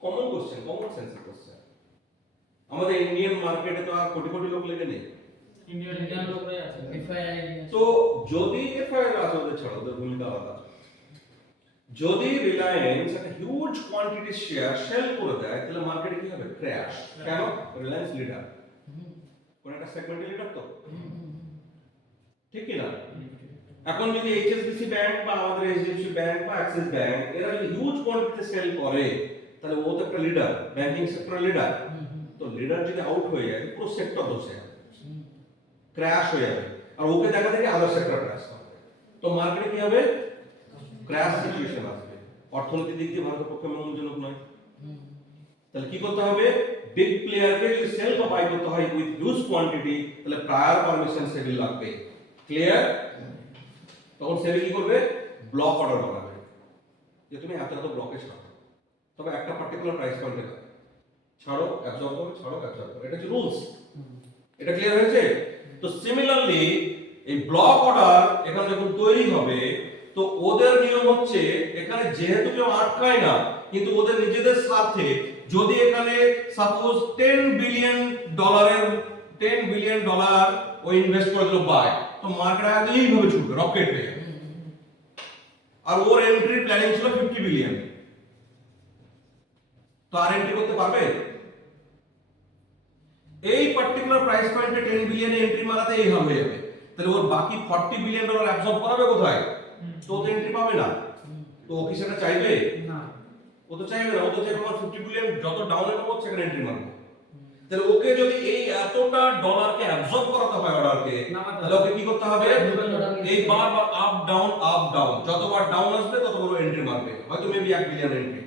কমন কোশ্চেন, কমন সেন্সের কোশ্চেন। আমাদের ইন্ডিয়ান মার্কেটে তো আর কোটি কোটি লোক লেগে নেই, ইন্ডিয়ান লোকরাই আছে। এফআইআই তো যদি এফআইআর আছে ওদের ছাড়া, ওদের ভূমিকা আলাদা। যদি রিলায়েন্স একটা হিউজ কোয়ান্টিটি শেয়ার সেল করে দেয় তাহলে মার্কেটে কি হবে? ক্র্যাশ। কেন? রিলায়েন্স লিডার, কোন একটা সেগমেন্টে লিডার তো, ঠিক কি না? এখন যদি এইচএসবিসি ব্যাংক বা আমাদের এইচডিএফসি ব্যাংক বা অ্যাক্সিস ব্যাংক এরা যদি হিউজ কোয়ান্টিটিতে সেল করে তাহলে ও তো একটা লিডার, ব্যাংকিং সেক্টরের লিডার। তো লিডার যদি আউট হয়ে যায় পুরো সেক্টর ধসে যাবে, ক্র্যাশ হয়ে যাবে, আর ওকে দেখা থেকে আদার সেক্টর ক্র্যাশ হবে। তো মার্কেটে কি হবে? ক্র্যাশ সিচুয়েশন আসবে, অর্থনৈতিক দিক দিয়ে ভারতের পক্ষে মঙ্গলজনক নয়। তাহলে কি করতে হবে? বিগ প্লেয়ারকে যদি সেল বা বাই করতে হয় উইথ হিউজ কোয়ান্টিটি তাহলে প্রায়র পারমিশন সেবি লাগবে। ক্লিয়ার? তখন সেবি কি করবে? ব্লক অর্ডার বানাবে যে তুমি এত এত ব্লকে ছাড়ো, তবে একটা পার্টিকুলার প্রাইস পয়েন্টে যাবে, ছাড়ো অ্যাবজর্ব করো, ছাড়ো অ্যাবজর্ব করো, এটা হচ্ছে রুলস। এটা ক্লিয়ার হয়েছে? তো সিমিলারলি এই ব্লক অর্ডার এখানে যখন তৈরি হবে তো ওদের নিয়ম হচ্ছে এখানে যেহেতু কেউ আটকায় না কিন্তু ওদের নিজেদের স্বার্থে যদি এখানে সাপোজ $10 বিলিয়ন ও ইনভেস্ট করে দিল বাই, তো মার্কেট এইভাবে ছুটবে, রকেট হয়ে যাবে। আর ওর এন্ট্রি প্ল্যানিং ছিল 50 বিলিয়ন, তো আর এন্ট্রি করতে পারবে? এই পার্টিকুলার প্রাইস পয়েন্টে 10 বিলিয়নে এন্ট্রি মারাতে এই হয়ে যাবে, তাহলে ওর বাকি $40 বিলিয়ন অ্যাবজর্ব করাবে কোথায়? তো ও তো এন্ট্রি পাবে না, তো ও কি সেটা চাইবে? না, ও তো চাইবে না, ও তো চাইবে আমার 50 বিলিয়ন যত ডাউনে নেবো সেখানে এন্ট্রি মারবো। তাহলে ওকে যদি এই এতটা ডলারকে অ্যাবজর্ব করাতে হয় অর্ডারকে, তাহলে ওকে কি করতে হবে? এই বারবার আপ ডাউন, যতবার ডাউন আসবে ততবার এন্ট্রি মারবে, হয়তো মেবি 1 বিলিয়ন এন্ট্রি,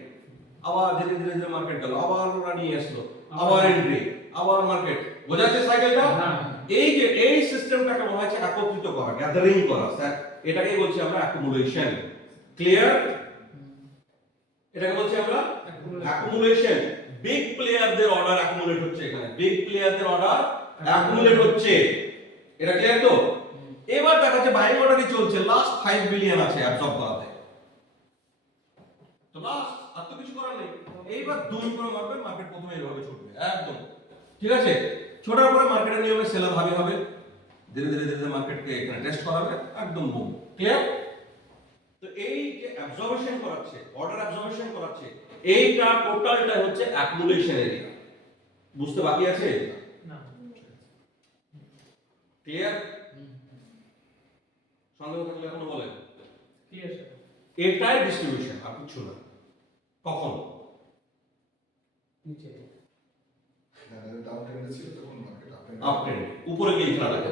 আবার ধীরে ধীরে ধীরে মার্কেট গেল, আবার ওরা নিয়ে আসলো, আবার এন্ট্রি, আবার মার্কেট। বোঝাচ্ছে সাইকেলটা? এই যে এই সিস্টেমটাকে বলা হচ্ছে একত্রিত করা, গ্যাদারিং করা, স্যার এটাকেই বলছি আমরা অ্যাকুমুলেশন। ক্লিয়ার? এটাকে বলছি আমরা অ্যাকুমুলেশন। বিগ প্লেয়ারদের অর্ডার অ্যাকুমুলেট হচ্ছে, এখানে বিগ প্লেয়ারদের অর্ডার অ্যাকুমুলেট হচ্ছে। এটা ক্লিয়ার তো? এবার দেখা যাচ্ছে বাইং অর্ডারই চলছে, লাস্ট 5 বিলিয়ন আছে অ্যাবজর্ব করাতে, তো লাস্ট আর তো কিছু করার নেই। এইবার দুম করে মারবে, মার্কেট প্রথমে এইভাবে ছুটবে একদম, ঠিক আছে? ছোটার পরে মার্কেটের নিয়মে সেলার ভাবে হবে, ধীরে ধীরে ধীরে মার্কেটকে এখানে টেস্ট করাবে, একদম বুম। ক্লিয়ার? তো এই যে অ্যাবজর্বেশন করাচ্ছে, অর্ডার অ্যাবজর্বেশন করাচ্ছে, এইটা টোটালটা হচ্ছে অ্যাকুমুলেশন এরিয়া। বুঝতে বাকি আছে? না, ক্লিয়ার? সন্দেহ থাকলে এখনো বলেন। Clear sir. এটাই ডিস্ট্রিবিউশন, আর কিছু না। কখন? নিচে ডাউন ট্রেন্ডে ছিল তখন মার্কেট আপ ট্রেন্ড, উপরে গিয়ে খেলা থাকে,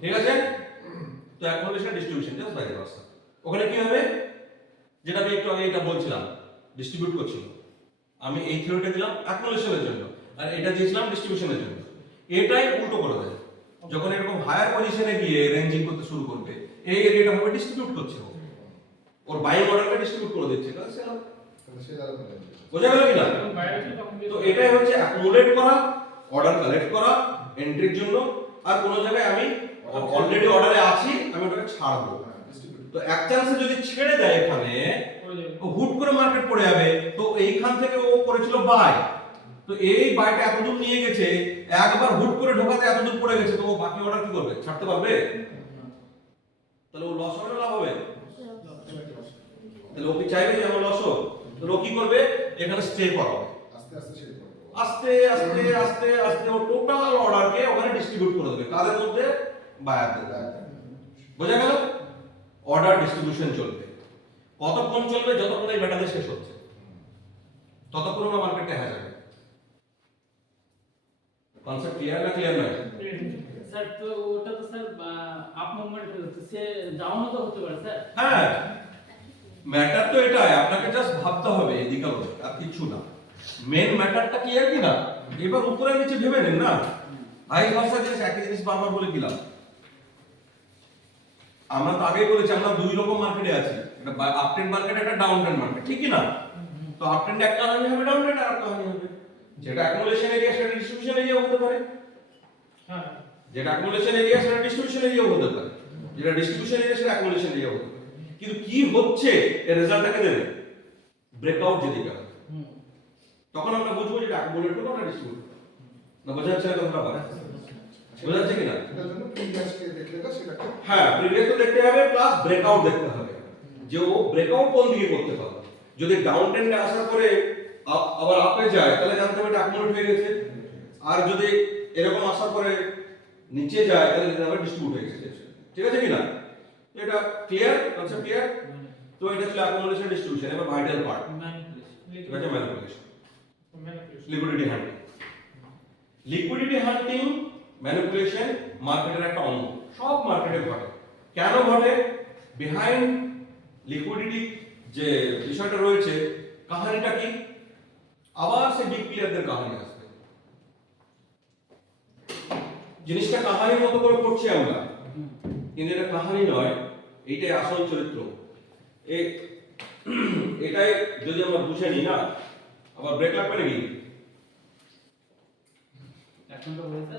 ঠিক আছে? তো অ্যাকুমুলেশন ডিস্ট্রিবিউশন জাস্ট বাইরে রাস্তা। ওখানে কি হবে? যেটা আমি একটু আগে এটা বলছিলাম, ডিস্ট্রিবিউট করছিল, আমি এই থিওরিটা দিলাম অ্যাকুমুলেশনের জন্য আর এটা দিয়েছিলাম ডিস্ট্রিবিউশনের জন্য। এটাই উল্টো করে দেয়, যখন এরকম হায়ার পজিশনে গিয়ে রেঞ্জিং করতে শুরু করবে এই এরিয়াটা হবে ডিস্ট্রিবিউট করছে, ওর বাইং অর্ডারটা ডিস্ট্রিবিউট করে দিচ্ছে, তাহলে সেল। বোঝা গেল কিনা? যখন বাইরে ছিল তখন তো এটাই হচ্ছে অ্যাকুমুলেট করা, অর্ডার কালেক্ট করা এন্ট্রির জন্য, আর কোন জায়গায় আমি অলরেডি অর্ডারে আছি আমি ওটাকে ছাড়বো। তো এক চান্সে যদি ছেড়ে দেয় এখানে ও হুট করে মার্কেট পড়ে যাবে, তো এইখান থেকে ও করেছিল বাই, তো এই বাইটা এতদূর নিয়ে গেছে, একবার হুট করে ঢোকাতে এতদূর পড়ে গেছে, তো ও বাকি অর্ডার কি করবে? ছাড়তে পারবে? তাহলে ও লস হবে না লাভ হবে? তাহলে ও কি চাইবে যে আমার লস হোক? তাহলে ও কি করবে? এখানে স্টে করাবে, আস্তে আস্তে আস্তে আস্তে ও টোটাল অর্ডারকে ওখানে ডিস্ট্রিবিউট করে দেবে, কাদের মধ্যে? বায়ারদের। বোঝা গেল? অর্ডার ডিস্ট্রিবিউশন চলবে। কতক্ষণ চলবে? যতক্ষণ এই ব্যাটাতে শেষ হচ্ছে ততক্ষণ আমরা মার্কেটে হ্যাঁ যাবে। কনসেপ্ট ক্লিয়ার না ক্লিয়ার নয়? স্যার তো ওটা তো স্যার আপ মুভমেন্ট হচ্ছে, সে ডাউন তো হতে পারে স্যার। হ্যাঁ, ম্যাটার তো এটাই, আপনাকে জাস্ট ভাবতে হবে এদিকে ওদিকে, আর কিছু না। মেন ম্যাটারটা ক্লিয়ার কি না? এবার উপরে নিচে ভেবে নেন না, ভাই ভাষা জিনিস একই জিনিস বারবার বলে দিলাম। আমরা তো আগেই বলেছি আমরা দুই রকম মার্কেটে আছি, একটা আপ ট্রেন্ড মার্কেট, একটা ডাউন ট্রেন্ড মার্কেট, ঠিক কি না? তো আপ ট্রেন্ড একটা কাহিনী হবে, ডাউন ট্রেন্ড আর একটা কাহিনী হবে। যেটা অ্যাকুমুলেশন এরিয়া সেটা ডিস্ট্রিবিউশন এরিয়া হতে পারে, হ্যাঁ, যেটা অ্যাকুমুলেশন এরিয়া সেটা ডিস্ট্রিবিউশন এরিয়া হতে পারে, যেটা ডিস্ট্রিবিউশন এরিয়া সেটা অ্যাকুমুলেশন এরিয়া হতে পারে। কিন্তু কি হচ্ছে এর রেজাল্টটাকে দেবে ব্রেকআউট যেদিকে হবে। তখন আমরা বুঝবো যে এটা বুলেট করবো না ডিস্ট্রিবিউট না। বোঝা যাচ্ছে না কথাটা? বোঝা যাচ্ছে কিনা? এটার জন্য প্রিভিয়াসকে দেখলে তো সেটাকে হ্যাঁ, প্রিভিয়াস তো দেখতে হবে প্লাস ব্রেকআউট দেখতে হবে যে ও ব্রেকআউট কোন দিকে করতে পারবে। যদি ডাউন ট্রেন্ডে আসার পরে আবার আপে যায় তাহলে জানতে হবে এটা অ্যাকুমুলেট হয়ে গেছে। আর যদি এরকম আসার পরে নিচে যায় তাহলে জানতে হবে ডিস্ট্রিবিউট হয়ে গেছে। ঠিক আছে কিনা? তো এটা ক্লিয়ার, কনসেপ্ট ক্লিয়ার? তো এটা ছিল অ্যাকুমুলেশন ডিস্ট্রিবিউশন। এবার ভাইটাল পার্ট, এটা হচ্ছে ম্যানিপুলেশন, লিকুইডিটি হান্টিং। লিকুইডিটি হান্টিং ম্যানিপুলেশন মার্কেটের একটা অঙ্গ, সব মার্কেটে ঘটে। কেন ঘটে? বিহাইন্ড লিকুইডিটি যে বিষয়টা রয়েছে, কাহিনীটা কি? আবার সে বিগ প্লেয়ারদের কাহিনী আসবে। জিনিসটা কাহিনীর মতো করে পড়ছি আমরা, কিন্তু এটা কাহিনী নয়, এইটাই আসল চরিত্র। এটাই যদি আমরা বুঝে নিই না, আবার ব্রেক লাগবে নাকি? এখন তো বলেছে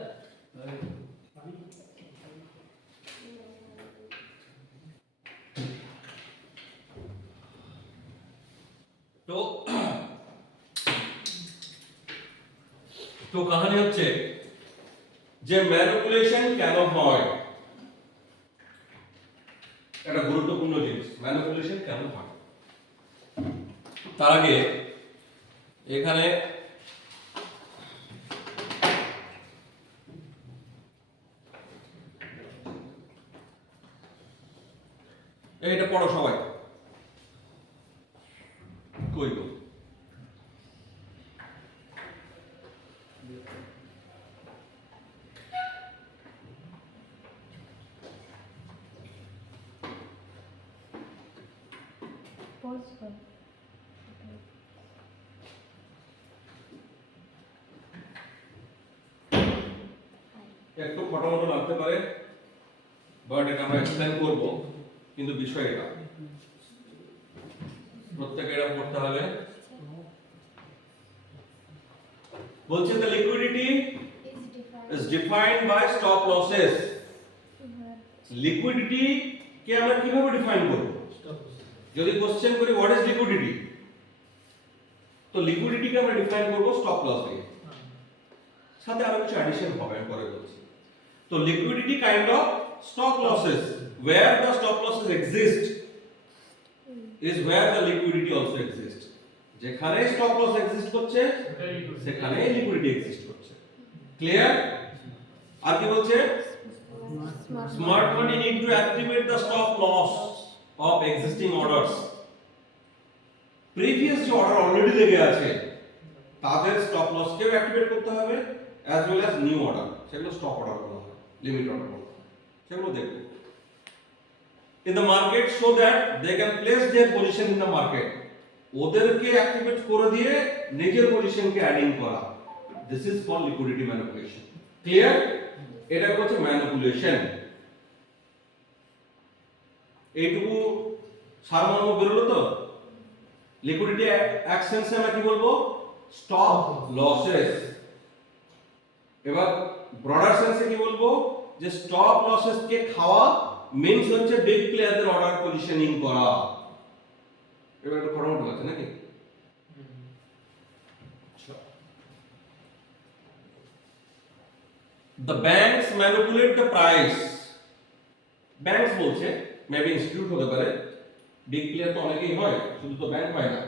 তো তো কাহিনী হচ্ছে যে ম্যানিপুলেশন কেন হয়, একটা গুরুত্বপূর্ণ জিনিস। ম্যানিপুলেশন কেন হয় তার আগে এখানে এইটা পড়ো সবাই। কই গো? পজ কর। একটু খটামটো লাগতে পারে, বাট এটা আমরা এক্সপ্লেন করব, কিন্তু বিষয় এটা প্রত্যেকে এটা পড়তে হবে। বলছে the liquidity is defined by stop losses. Liquidity কে আমরা কিভাবে ডিফাইন করব? যদি কোশ্চেন করি হোয়াট ইজ লিকুইডিটি, তো লিকুইডিটি কে আমরা ডিফাইন করব স্টপ লস দিয়ে, সাথে আরো কিছু অ্যাডিশন হবে আমি পরে বলছি। তো liquidity kind of stop losses, where the stop losses exist is where the liquidity also exists. যেখানে স্টপ লস এক্সিস্ট করছে সেখানে লিকুইডিটি এক্সিস্ট করছে। ক্লিয়ার? আর কি বলছে? Smart money need to activate the stop loss of existing orders. Previous যে order already লেগে আছে তাদের স্টপ লস কেও অ্যাক্টিভেট করতে হবে, as well as new order, সেগুলো স্টপ অর্ডার বলা হয়, লিমিট অর্ডার বলা হয়, সেগুলো দেখব in the market so that they can place their position in the market. ওদেরকে অ্যাক্টিভেট করে দিয়ে নিজের পজিশনকে অ্যাডিং করা, this is called liquidity manipulation. Clear? এটা হচ্ছে ম্যানিপুলেশন। এইটুকু সারমর্ম বেরোলো তো? লিকুইডিটি অ্যাকশনসে আমরা কি বলবো? Stop losses. এবার ব্রডার সেন্সে কি বলবো? যে স্টপ লসেস কে খাওয়া মিন্স হচ্ছে বিগ প্লেয়ারদের অর্ডার পজিশনিং করা। এবার একটা ফর্মুলা আছে নাকি? The banks manipulate the price. Banks বলছে, মেবি ইনস্টিটিউট হতে পারে, বিগ প্লেয়ার তো অনেকেই হয়, শুধু তো ব্যাংক হয় না,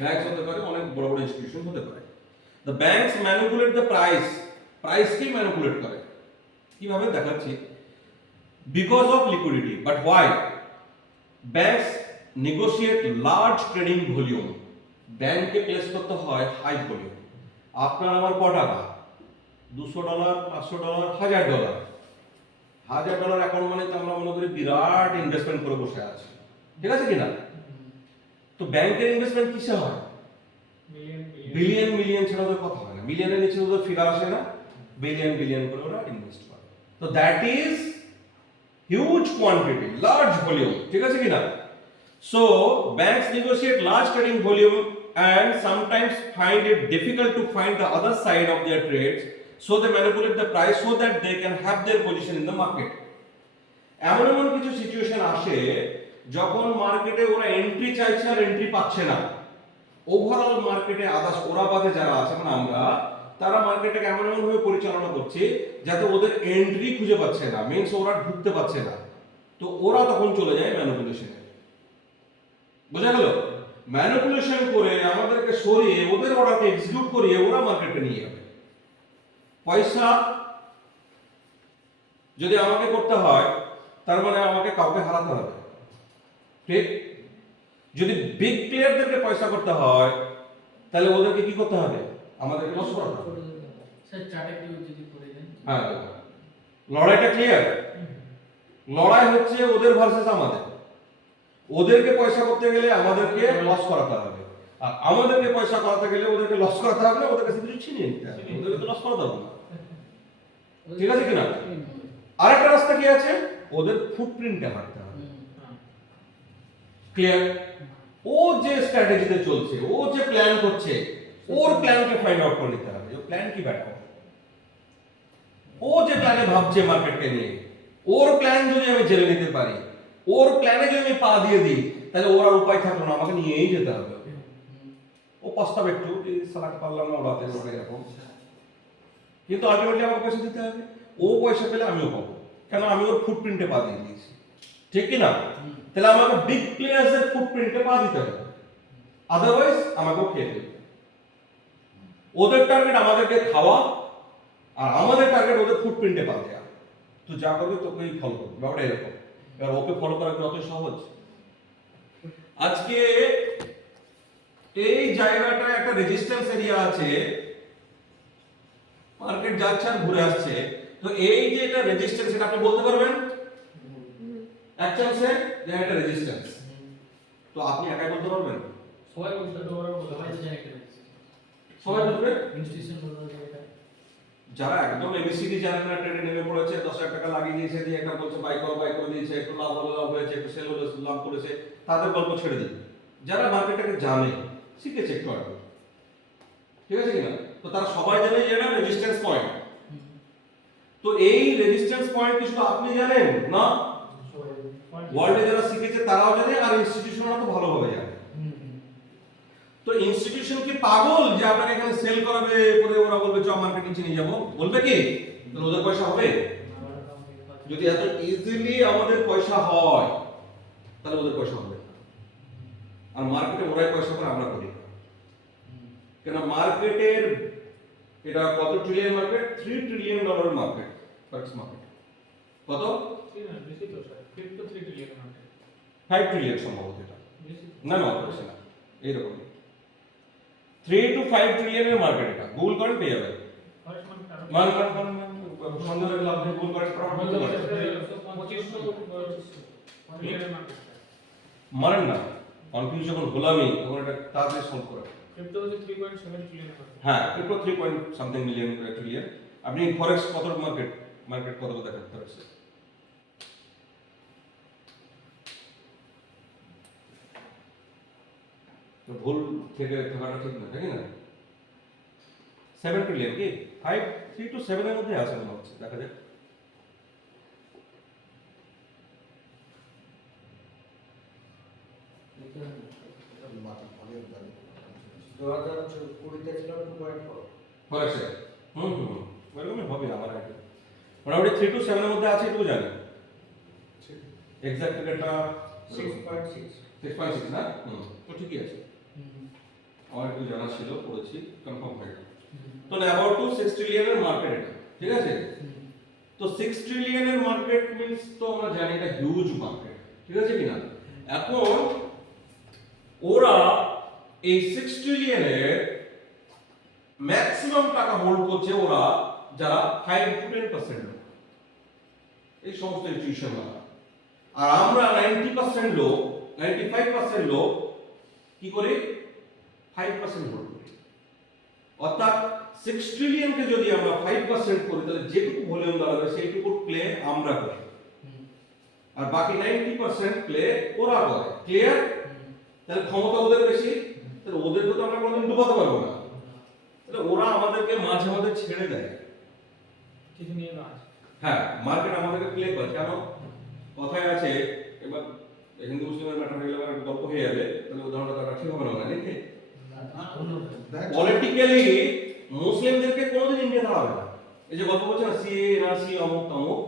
ব্যাংকস হতে পারে, অনেক বড় বড় ইনস্টিটিউশন হতে পারে। The banks manipulate the price. প্রাইসকে ম্যানিপুলেট করে কিভাবে দেখাচ্ছি? Because of liquidity. But why? Banks negotiate large trading volume. ব্যাংকে প্লেস করতে হয় হাই ভলিউম। আপনার আমার ক টাকা? $200, $500, $1000। $1000 অ্যাকাউন্ট মানে তো আমরা মনে করি বিরাট ইনভেস্টমেন্ট করে বসে আছি, ঠিক আছে কিনা? তো ব্যাংকের ইনভেস্টমেন্ট কিসে হয়? বিলিয়ন মিলিয়ন ছাড়া তো কথা হয় না, মিলিয়নের নিচে তো ফিগার আসে না, বিলিয়ন বিলিয়ন করে ওরা ইনভেস্ট করে। তো that is huge quantity, large volume, ঠিক আছে কিনা? So banks negotiate large trading volume and sometimes find it difficult to find the other side of their trades, so they manipulate the price so that they can have their position in the market. এমন এমন কিছু situation আসে যখন মার্কেটে ওরা entry চাইছে আর entry পাচ্ছে না, ওভারঅল মার্কেটে আদার্স ওরা বাদে যারা আছে মানে আমরা, তারা মার্কেটটাকে এমন এমন ভাবে পরিচালনা করছে যাতে ওদের এন্ট্রি খুঁজে পাচ্ছে না, মিন্স ওরা ঢুকতে পারছে না, তো ওরা তখন চলে যায় ম্যানিপুলেশনে। বোঝা গেল? ম্যানিপুলেশন করে আমাদেরকে সরিয়ে ওদের অর্ডারকে এক্সিকিউট করিয়ে ওরা মার্কেটে নিয়ে যাবে। পয়সা যদি আমাকে করতে হয় তার মানে আমাকে কাউকে হারাতে হবে, ঠিক? যদি বিগ প্লেয়ারদেরকে পয়সা করতে হয় তাহলে ওদেরকে কি করতে হবে? আমাদেরকে লস করতে হবে। স্যার চার্টে কেউ যদি করে দেন। হ্যাঁ, লড়াইটা ক্লিয়ার। লড়াই হচ্ছে ওদের ভার্সেস আমাদের। ওদেরকে পয়সা করতে গেলে আমাদেরকে লস করাতে হবে, আর আমাদেরকে পয়সা করাতে গেলে ওদেরকে লস করাতে হবে না, ওদের কাছে কিছু ছিনিয়ে নিতে হবে, ওদেরকে তো লস করাতে হবে না। ঠিক আছে কিনা? আরেকটা রাস্তা কি আছে? ওদের ফুটপ্রিন্টে হাঁটতে হবে। ক্লিয়ার? ও যে স্ট্র্যাটেজিতে চলছে, ও যে প্ল্যান করছে, ওর প্ল্যানকে ফাইন্ড আউট করে নিতে হবে। ও প্ল্যান কি ব্যাটা? ও যে প্ল্যানে ভাবছে মার্কেটকে নিয়ে, ওর প্ল্যান যদি আমি জেনে নিতে পারি, ওর প্ল্যানে যদি আমি পা দিয়ে দিই, তাহলে ওর আর উপায় থাকলো না, আমাকে নিয়েই যেতে হবে। ও পস্তাবে একটু, যে সালাকে পারলাম না ওড়াতে, ওটা এরকম। কিন্তু আলটিমেটলি আমাকে পয়সা দিতে হবে। ও পয়সা পেলে আমিও পাবো, কেন আমি ওর ফুটপ্রিন্টে পা দিয়ে দিয়েছি। ঠিক কি না? তাহলে আমাকে বিগ প্লেয়ার্সের ফুটপ্রিন্টে পা দিতে হবে, আদারওয়াইজ আমাকেও খেয়ে ফেলবে। ওদের টার্গেট আমাদেরকে খাওয়া, আর আমাদের টার্গেট ওদের ফুটপ্রিন্টে পা দেওয়া। তো যা করবে তোকেই ফলো করবে, ব্যাপারটা এরকম। এবার ওকে ফলো করা কি অত সহজ? আজকে এই জায়গাটায় একটা রেজিস্ট্যান্স এরিয়া আছে, মার্কেট যাচ্ছে আর ঘুরে আসছে, তো এই যে এটা রেজিস্ট্যান্স, এটা আপনি বলতে পারবেন এক চান্সে যে এটা রেজিস্ট্যান্স? তো আপনি একাই বলতে পারবেন? সবাই বলতে পারবে, সবাই তো জানে এটা সবাই বলবে? ইনস্টিটিউশন বলতে এটা যারা একদম এবিসিডি জানেন না, ট্রেডে নেমে পড়েছে, 10,000 টাকা লাগিয়ে দিয়েছে, দিয়ে একটা বলছে বাই করে দিয়েছে, একটু লাভ হলো লাভ হয়েছে, একটু সেল হলো লাভ করেছে, তাদের গল্প ছেড়ে দিন। যারা মার্কেটটাকে জানে, শিখেছে একটু আগে, ঠিক আছে কিনা, তো তারা সবাই জানে যে এটা রেজিস্ট্যান্স পয়েন্ট। তো এই রেজিস্ট্যান্স পয়েন্ট কি শুধু আপনি জানেন না, ওয়ার্ল্ডে যারা শিখেছে তারাও জানে, আর ইনস্টিটিউশনরা তো ভালোভাবে জানে। তো ইনস্টিটিউশন কি পাগল যে আপনাকে এখানে সেল করাবে, পরে ওরা বলবে চ মার্কেট নিচে নিয়ে যাবো? বলবে কি? তাহলে ওদের পয়সা হবে? যদি এত ইজিলি আমাদের পয়সা হয় তাহলে ওদের পয়সা হবে না। আর মার্কেটে ওরাই পয়সা করে, আমরা করি না। কেন? মার্কেটের এটা কত ট্রিলিয়ন মার্কেট? $3 ট্রিলিয়ন মার্কেট, ফরেক্স মার্কেট। কত? 5 ট্রিলিয়ন সম্ভবত এটা। না না, অত বেশি না, এইরকম 3 to 5 ট্রিলিয়নের মার্কেট এটা। গুগল করেন পেয়ে যাবেন। সন্দেহ লাগলে আপনি গুগল করেন, মানেন না, কনফিউজ যখন হলামই তখন এটা তাড়াতাড়ি সলভ করে। ক্রিপ্টো হচ্ছে 3.7 ট্রিলিয়ন। হ্যাঁ, crypto 3 point something million trillion. আপনি ফরেক্স কত মার্কেট কত দেখেন ফরেক্সে? তো ভুল থেকে থাকাটা ঠিক না, তাই না? 7 ট্রিলিয়ন কি 3 to 7 এর মধ্যে আছে মনে হচ্ছে, দেখা যাক। ফরেক্সে ওরকমই হবে আমার আগে, মোটামুটি 3 to 7 এর মধ্যে আছে, এটুকু জানি। এক্সাক্ট ফিগারটা 6.6 না? তো ঠিকই আছে, আমার একটু জানা ছিল, পড়েছি, কনফার্ম হয়ে গেল। তো অ্যাবাউট টু 6 ট্রিলিয়নের মার্কেট এটা, ঠিক আছে? তো 6 ট্রিলিয়নের মার্কেট মিন্স তো আমরা জানি এটা হিউজ মার্কেট, ঠিক আছে কিনা? এখন ওরা এই 6 ট্রিলিয়নের ম্যাক্সিমাম টাকা হোল্ড করছে ওরা যারা 5 to 10% লোক, এই সমস্ত ইনস্টিটিউশন। আর আমরা 90% লোক, 95% লোক কি করি? 5% হোল্ড করি। অর্থাৎ 6 ট্রিলিয়নকে যদি আমরা 5% করি তাহলে যেটুকু ভলিউম দাঁড়াবে সেইটুকু প্লে আমরা করি, আর বাকি 90% প্লে ওরা করে। ক্লিয়ার? তাহলে ক্ষমতা ওদের বেশি, তাহলে ওদেরকে তো আমরা কোনোদিন ডুবাতে পারবো না। তাহলে ওরা আমাদেরকে মাঝে মাঝে ছেড়ে দেয় কিছু নিয়ে না। হ্যাঁ, মার্কেট আমাদেরকে প্লে করে। কেন? কথায় আছে, এবার হিন্দু মুসলিমের ম্যাটার হয়ে গেলে গল্প হয়ে যাবে, তাহলে উদাহরণটা তারা ঠিক হবে না নাকি? পলিটিক্যালি মুসলিমদেরকে কোনোদিন ইন্ডিয়া ধরা হবে না। এই যে গল্প বলছে না সিএ এনআরসি অমুক তমুক,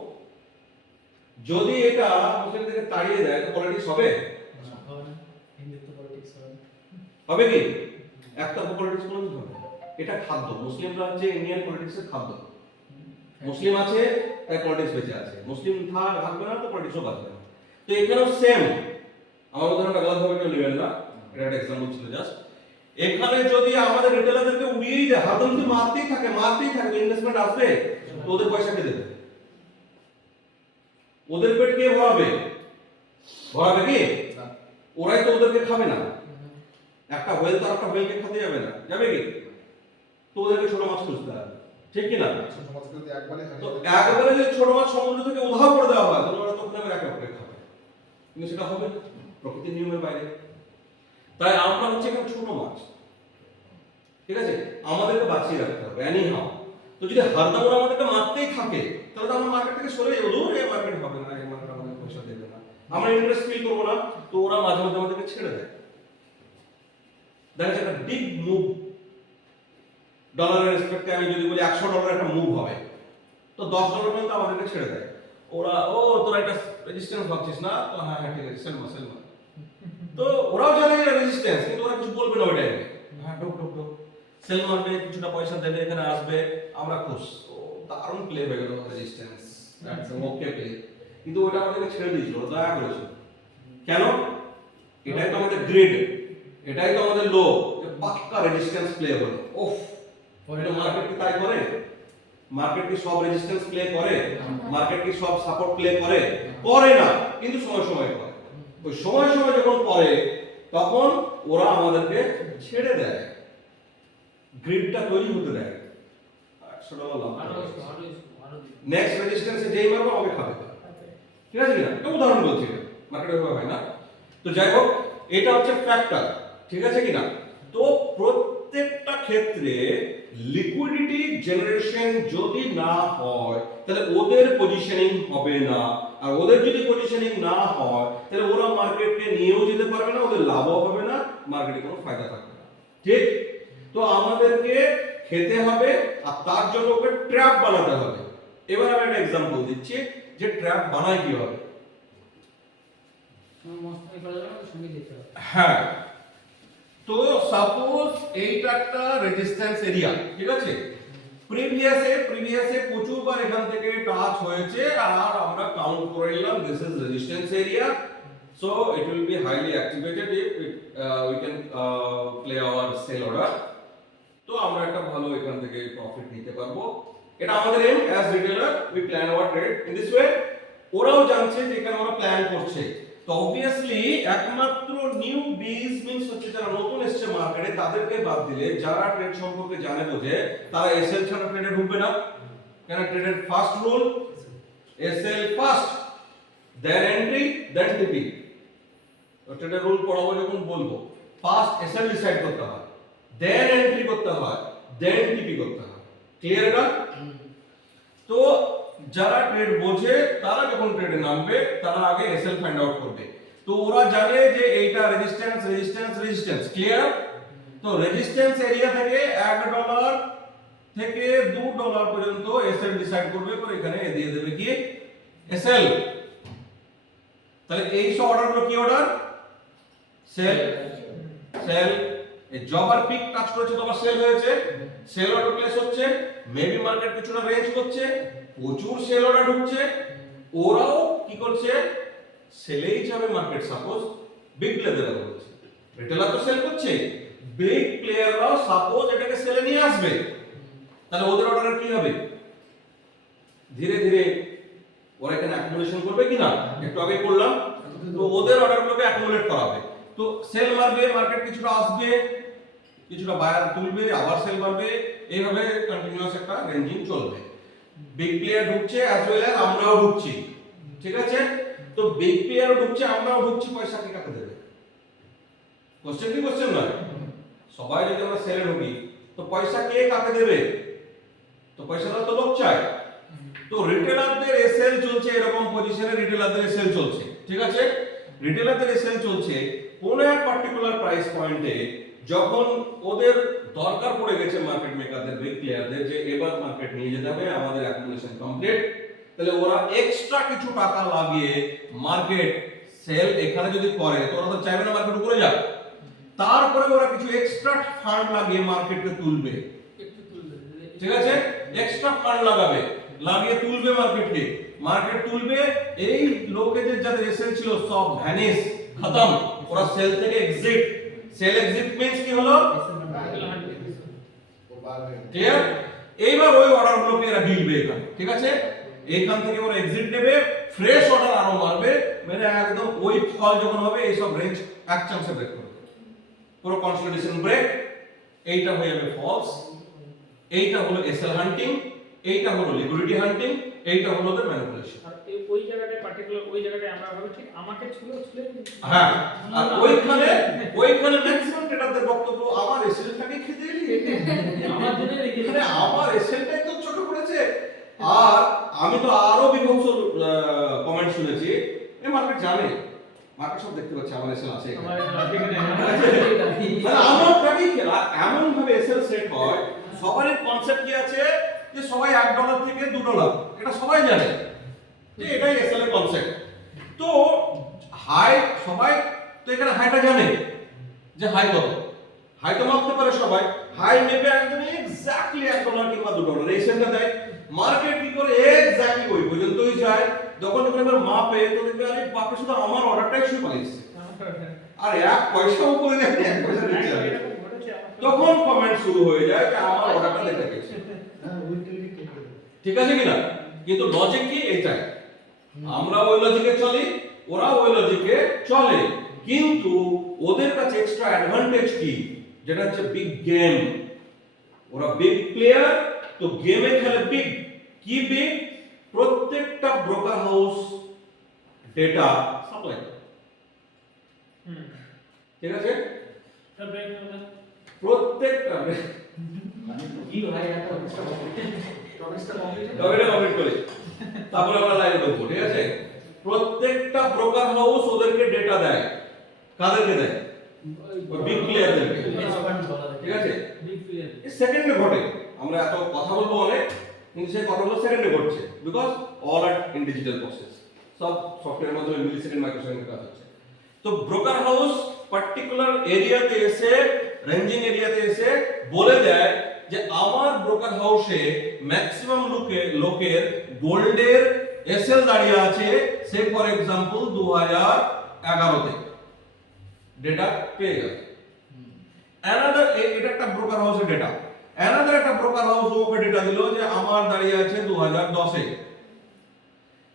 যদি এটা মুসলিমদেরকে তাড়িয়ে দেয় তো পলিটিক্স হবে? হিন্দুত্ব পলিটিক্স হবে কি? একটা পলিটিক্স কোনোদিন হবে না। এটা খাদ্য, মুসলিমরা হচ্ছে ইন্ডিয়ান পলিটিক্সের খাদ্য। মুসলিম আছে তাই পলিটিক্স বেঁচে আছে, মুসলিম থাকবে না তো পলিটিক্সও বাঁচবে না। তো এখানেও সেম, আমার উদাহরণটা গলতভাবে কেউ নেবেন না, এটা একটা এক্সাম্পল ছিল জাস্ট। এখানে যদি আমাদের রিটেলারদেরকে উড়িয়েই দেয়, হাতে যদি মারতেই থাকে ইনভেস্টমেন্ট আসবে তো ওদের পয়সা কে দেবে? ওদের পেট কে ভরাবে? ভরাবে কি? ওরাই তো ওদেরকে খাবে না। একটা হোয়েল তো একটা হোয়েলকে খেতে যাবে না, যাবে কি? তো ওদেরকে ছোট মাছ খুঁজতে হবে, ঠিক কি না? সমাজকে যদি একবারে তো হারিয়ে দেয়, একবারে যদি ছোট মাছ সমুদ্র থেকে উধাও করে দেওয়া হয় তাহলে ওরা তখন আবার একে অপরকে খাবে, কিন্তু সেটা হবে না, প্রকৃতির নিয়মের বাইরে। তাই আমরা হচ্ছে এখানে ছোট মাছ, ঠিক আছে? আমাদেরকে বাঁচিয়ে রাখতে হবে এনি হাউ। তো যদি হরদম ওরা আমাদেরকে মারতেই থাকে তাহলে তো আমরা মার্কেট থেকে সরে যাবো, দূর এই মার্কেট হবে না, এই মার্কেট আমাদের পয়সা দেবে না, আমরা ইন্টারেস্ট ফিল করবো না। তো ওরা মাঝে মাঝে আমাদেরকে ছেড়ে দেয়। দেখা যাচ্ছে একটা বিগ মুভ, ডলারের রেসপেক্টে আমি যদি বলি $100 একটা মুভ হবে, তো $10 পর্যন্ত আমাদেরকে ছেড়ে দেয়। ওরা তোরা একটা রেজিস্ট্যান্স ভাবছিস না, তো হ্যাঁ হ্যাঁ ঠিক আছে সেলমা। তো ওরাও জানে এটা রেজিস্ট্যান্স, কিন্তু ওরা কিছু বলবে না ওই টাইমে। হ্যাঁ ঢোক সেল মারবে, কিছুটা পয়সা দেবে, এখানে আসবে, আমরা খুশ। ও দারুণ প্লে হয়ে গেল রেজিস্ট্যান্স, একদম ওকে প্লে। কিন্তু ওটা আমাদেরকে ছেড়ে দিয়েছিল, দয়া করেছিল। কেন? এটাই তো আমাদের গ্রিড, এটাই তো আমাদের লো, যে পাক্কা রেজিস্ট্যান্স প্লে হলো। ওফ, এটা মার্কেট কি তাই করে? মার্কেট কি সব রেজিস্ট্যান্স প্লে করে? মার্কেট কি সব সাপোর্ট প্লে করে? করে না, কিন্তু সময় সময় করে। ওই সময় সময় যখন করে তখন ওরা আমাদেরকে ছেড়ে দেয়, গ্রিডটা তৈরি হতে দেয়। নেক্সট রেজিস্ট্যান্সে যেই মারবো আমাকে খাবে, ঠিক আছে কিনা? এটা উদাহরণ বলছি, মার্কেটে ভাবে হয় না। তো যাই হোক, এটা হচ্ছে ফ্যাক্টর, ঠিক আছে কিনা? তো প্রত্যেকটা ক্ষেত্রে লিকুইডিটি জেনারেশন যদি না হয় তাহলে ওদের পজিশনিং হবে না, আর ওদের যদি পজিশনিং না হয় তাহলে ওরা মার্কেটকে নিয়েও যেতে পারবে না, ওদের লাভও হবে না, মার্কেটে কোনো ফায়দা থাকবে না, ঠিক? তো আমাদেরকে খেতে হবে, আর তার জন্য ওকে ট্র্যাপ বানাতে হবে। এবার আমি একটা एग्जांपल দিচ্ছি যে ট্র্যাপ বানায় কিভাবে। হ্যাঁ, তো সাপোজ এইটা একটা রেজিস্ট্যান্স এরিয়া, ঠিক আছে? প্রিভিয়াসে প্রচুরবার এখান থেকে টাচ হয়েছে, আর আমরা কাউন্ট করে নিলাম this is resistance area, so it will be highly activated if we can play our sell order. তো আমরা একটা ভালো এখান থেকে প্রফিট নিতে পারবো। এটা আমাদের aim as retailer, we plan our trade in this way. ওরাও জানছে যে এখানে ওরা প্ল্যান করছে। তো অবভিয়াসলি একমাত্র নিউ বিজ মিন্স হচ্ছে যারা নতুন এসেছে মার্কেটে, তাদেরকে বাদ দিলে যারা ট্রেড সম্পর্কে জানে বোঝে তারা এসএল ছাড়া ট্রেডে ঢুকবে না। কেন? ট্রেডের ফার্স্ট রুল এসএল ফার্স্ট, দেন এন্ট্রি, দেন টিপি। তো ট্রেডের রুল পড়াবো যখন বলবো, ফার্স্ট এসএল ডিসাইড করতে হয়, দেন এন্ট্রি করতে হয়, দেন টিপি করতে হয়। ক্লিয়ার এটা? তো যারা ট্রেড বোঝে তারা যখন ট্রেডে নামবে তারা আগে এসএল ফাইন্ড আউট করবে। তো ওরা জানে যে এইটা রেজিস্ট্যান্স, ক্লিয়ার? তো রেজিস্ট্যান্স এরিয়া থেকে $1 থেকে $2 পর্যন্ত এসএল ডিসাইড করবে, করে এখানে দিয়ে দেবে কি এসএল। তাহলে এই সব অর্ডারগুলো কি অর্ডার? সেল। এই জবার পিক টাচ করেছে তো আবার সেল হয়েছে, সেল অর্ডার প্লেস হচ্ছে, মেবি মার্কেট কিছুটা রেঞ্জ করছে, প্রচুর সেল অর্ডার ঢুকছে, ওরাও কি করছে? সেলেই যাবে মার্কেট। সাপোজ বিগ প্লেয়াররা করছে, রিটেলার তো সেল করছে, বিগ প্লেয়াররাও সাপোজ এটাকে সেলে নিয়ে আসবে, তাহলে ওদের অর্ডার কি হবে? ধীরে ধীরে ওরা এখানে অ্যাকুমুলেশন করবে কিনা, একটু আগে করলাম। তো ওদের অর্ডারগুলোকে অ্যাকুমুলেট করাবে। তো সেল মারবে, মার্কেট কিছুটা আসবে, কিছুটা বায়ার তুলবে, আবার সেল মারবে, এইভাবে কন্টিনিউয়াস একটা রেঞ্জিং চলবে। বিগ প্লেয়ার ঢুকছে অ্যাজ ওয়েল অ্যাজ আমরাও ঢুকছি, ঠিক আছে? তো বিগ প্লেয়ারও ঢুকছে, আমরাও ঢুকছি, পয়সা কে কাকে দেবে? কোশ্চেন নয়। সবাই যদি আমরা সেলে ঢুকি তো পয়সা কে কাকে দেবে? তো পয়সাটা তো লোক চায়। তো রিটেলারদের এসএল চলছে, এরকম পজিশনে রিটেলারদের এসএল চলছে, ঠিক আছে? রিটেলারদের সেল চলছে কোন এক পার্টিকুলার প্রাইস পয়েন্টে, যখন ওদের দরকার পড়ে গেছে মার্কেট মেকারদের, বিগ প্লেয়ারদের, যে এবার মার্কেট নিয়ে যেতে হবে, আমাদের অ্যাকুমুলেশন কমপ্লিট, তাহলে ওরা এক্সট্রা কিছু টাকা লাগিয়ে মার্কেট সেল এখানে যদি করে তো ওরা তো চাইবে না মার্কেট উপরে যাক, তারপরে ওরা কিছু এক্সট্রা ফান্ড লাগিয়ে মার্কেটকে তুলবে। একটু তুলবে ঠিক আছে, এক্সট্রা ফান্ড লাগাবে, লাগিয়ে তুলবে মার্কেটকে, মার্কেট তুলবে, এই লোকেদের যাদের এসেল ছিল সব ভ্যানিশ, খতম, ওরা সেল থেকে এক্সিট। সেল এক্সিট মিন্স কি হলো? ক্লিয়ার? এইবার ওই অর্ডারগুলোকে এরা গিলবে এখানে, ঠিক আছে, এইখান থেকে ওরা এক্সিট নেবে, ফ্রেশ অর্ডার আরো মারবে, মানে একদম ওই ফল যখন হবে এই সব রেঞ্জ এক চান্সে ব্রেক করবে, পুরো কনসলিডেশন ব্রেক। এইটা হয়ে যাবে ফলস, এইটা হলো এসএল হান্টিং, এইটা হলো লিকুইডিটি হান্টিং, এইটা হলো ওদের ম্যানিপুলেশন। আর ওই জায়গাটায় পার্টিকুলার ওই জায়গাটায় আমরা ভাবে ঠিক আমাকে ছুলে হ্যাঁ, আর ওইখানে ম্যাক্সিমাম ট্রেডারদের বক্তব্য আমার এসএলটাকে খেতে এলি, আমার জন্য রেখে মানে আমার এসএলটাই তো ছোট করেছে। আর আমি তো আরো বিভৎস কমেন্ট শুনেছি, এই মার্কেট জানে, মার্কেট সব দেখতে পাচ্ছে আমার এসএল আছে এখানে। মানে আমার টাকাই খেলা, এমন ভাবে এসএল সেট হয়, সবারই কনসেপ্ট কি আছে যে সবাই $1 থেকে $2, এটা সবাই জানে যে এটাই এসএল এর কনসেপ্ট। তো হাই সবাই তো এখানে হাইটা জানে যে হাই কত, হাই তো মাপতে পারে সবাই, হাই মেপে একদম এক্স্যাক্টলি $1 কিংবা $2 এই সেলটা দেয়। মার্কেট কি করে এক্স্যাক্টলি ওই পর্যন্তই যায়, যখন এবার মাপে তো দেখবে আরে বাপরে শুধু আমার অর্ডারটাই শুয়ে পালিয়েছে, আর 1 পয়সাও করে দেয়, 1 পয়সা দিচ্ছে না। তখন কমেন্ট শুরু হয়ে যায় যে আমার অর্ডারটা দেখে গেছে। হ্যাঁ উইকলি কেটে দেবে। ঠিক আছে কিনা? কিন্তু লজিক কি এটাই, আমরা ওই লজিকে চলি, ওরা ওই লজিকে চলে, কিন্তু ওদের কাছে এক্সট্রা অ্যাডভান্টেজ কি, যেটা হচ্ছে বিগ গেম। ওরা বিগ প্লেয়ার, তো গেমে খেলে বিগ। কি বিগ? প্রত্যেকটা ব্রোকার হাউস ডেটা সাপ্লাই করে। ঠিক আছে, প্রত্যেকটা কি ভাই এত কমেন্ট করে তারপরে আমরা লাইভে ঢুকবো। ঠিক আছে, প্রত্যেকটা ব্রোকার হাউস ওদেরকে ডেটা দেয়, কাদেরকে দেয়? ওই বিগ প্লেয়ারদেরকে। ঠিক আছে, এই সেকেন্ডে ঘটে, আমরা এত কথা বলবো অনেক, কিন্তু সেই কথাগুলো সেকেন্ডে ঘটছে, because all are in digital process, সব সফটওয়্যারের মাধ্যমে মিলি সেকেন্ড মাইক্রো সেকেন্ড কাজ হচ্ছে। তো ব্রোকার হাউস পার্টিকুলার এরিয়াতে এসে, রেঞ্জিং এরিয়াতে এসে বলে দেয় যে আমার ব্রোকার হাউসে ম্যাক্সিমাম লোকের গোল্ডের এসএল দাঁড়িয়ে আছে, সে ফর এক্সাম্পল 2011 তে ডেটা পেয়ে গেল। অ্যানাদার, এটা একটা ব্রোকার হাউসের ডেটা। অ্যানাদার একটা ব্রোকার হাউস ওকে ডেটা দিল যে আমার দাঁড়িয়ে আছে 2010 এ।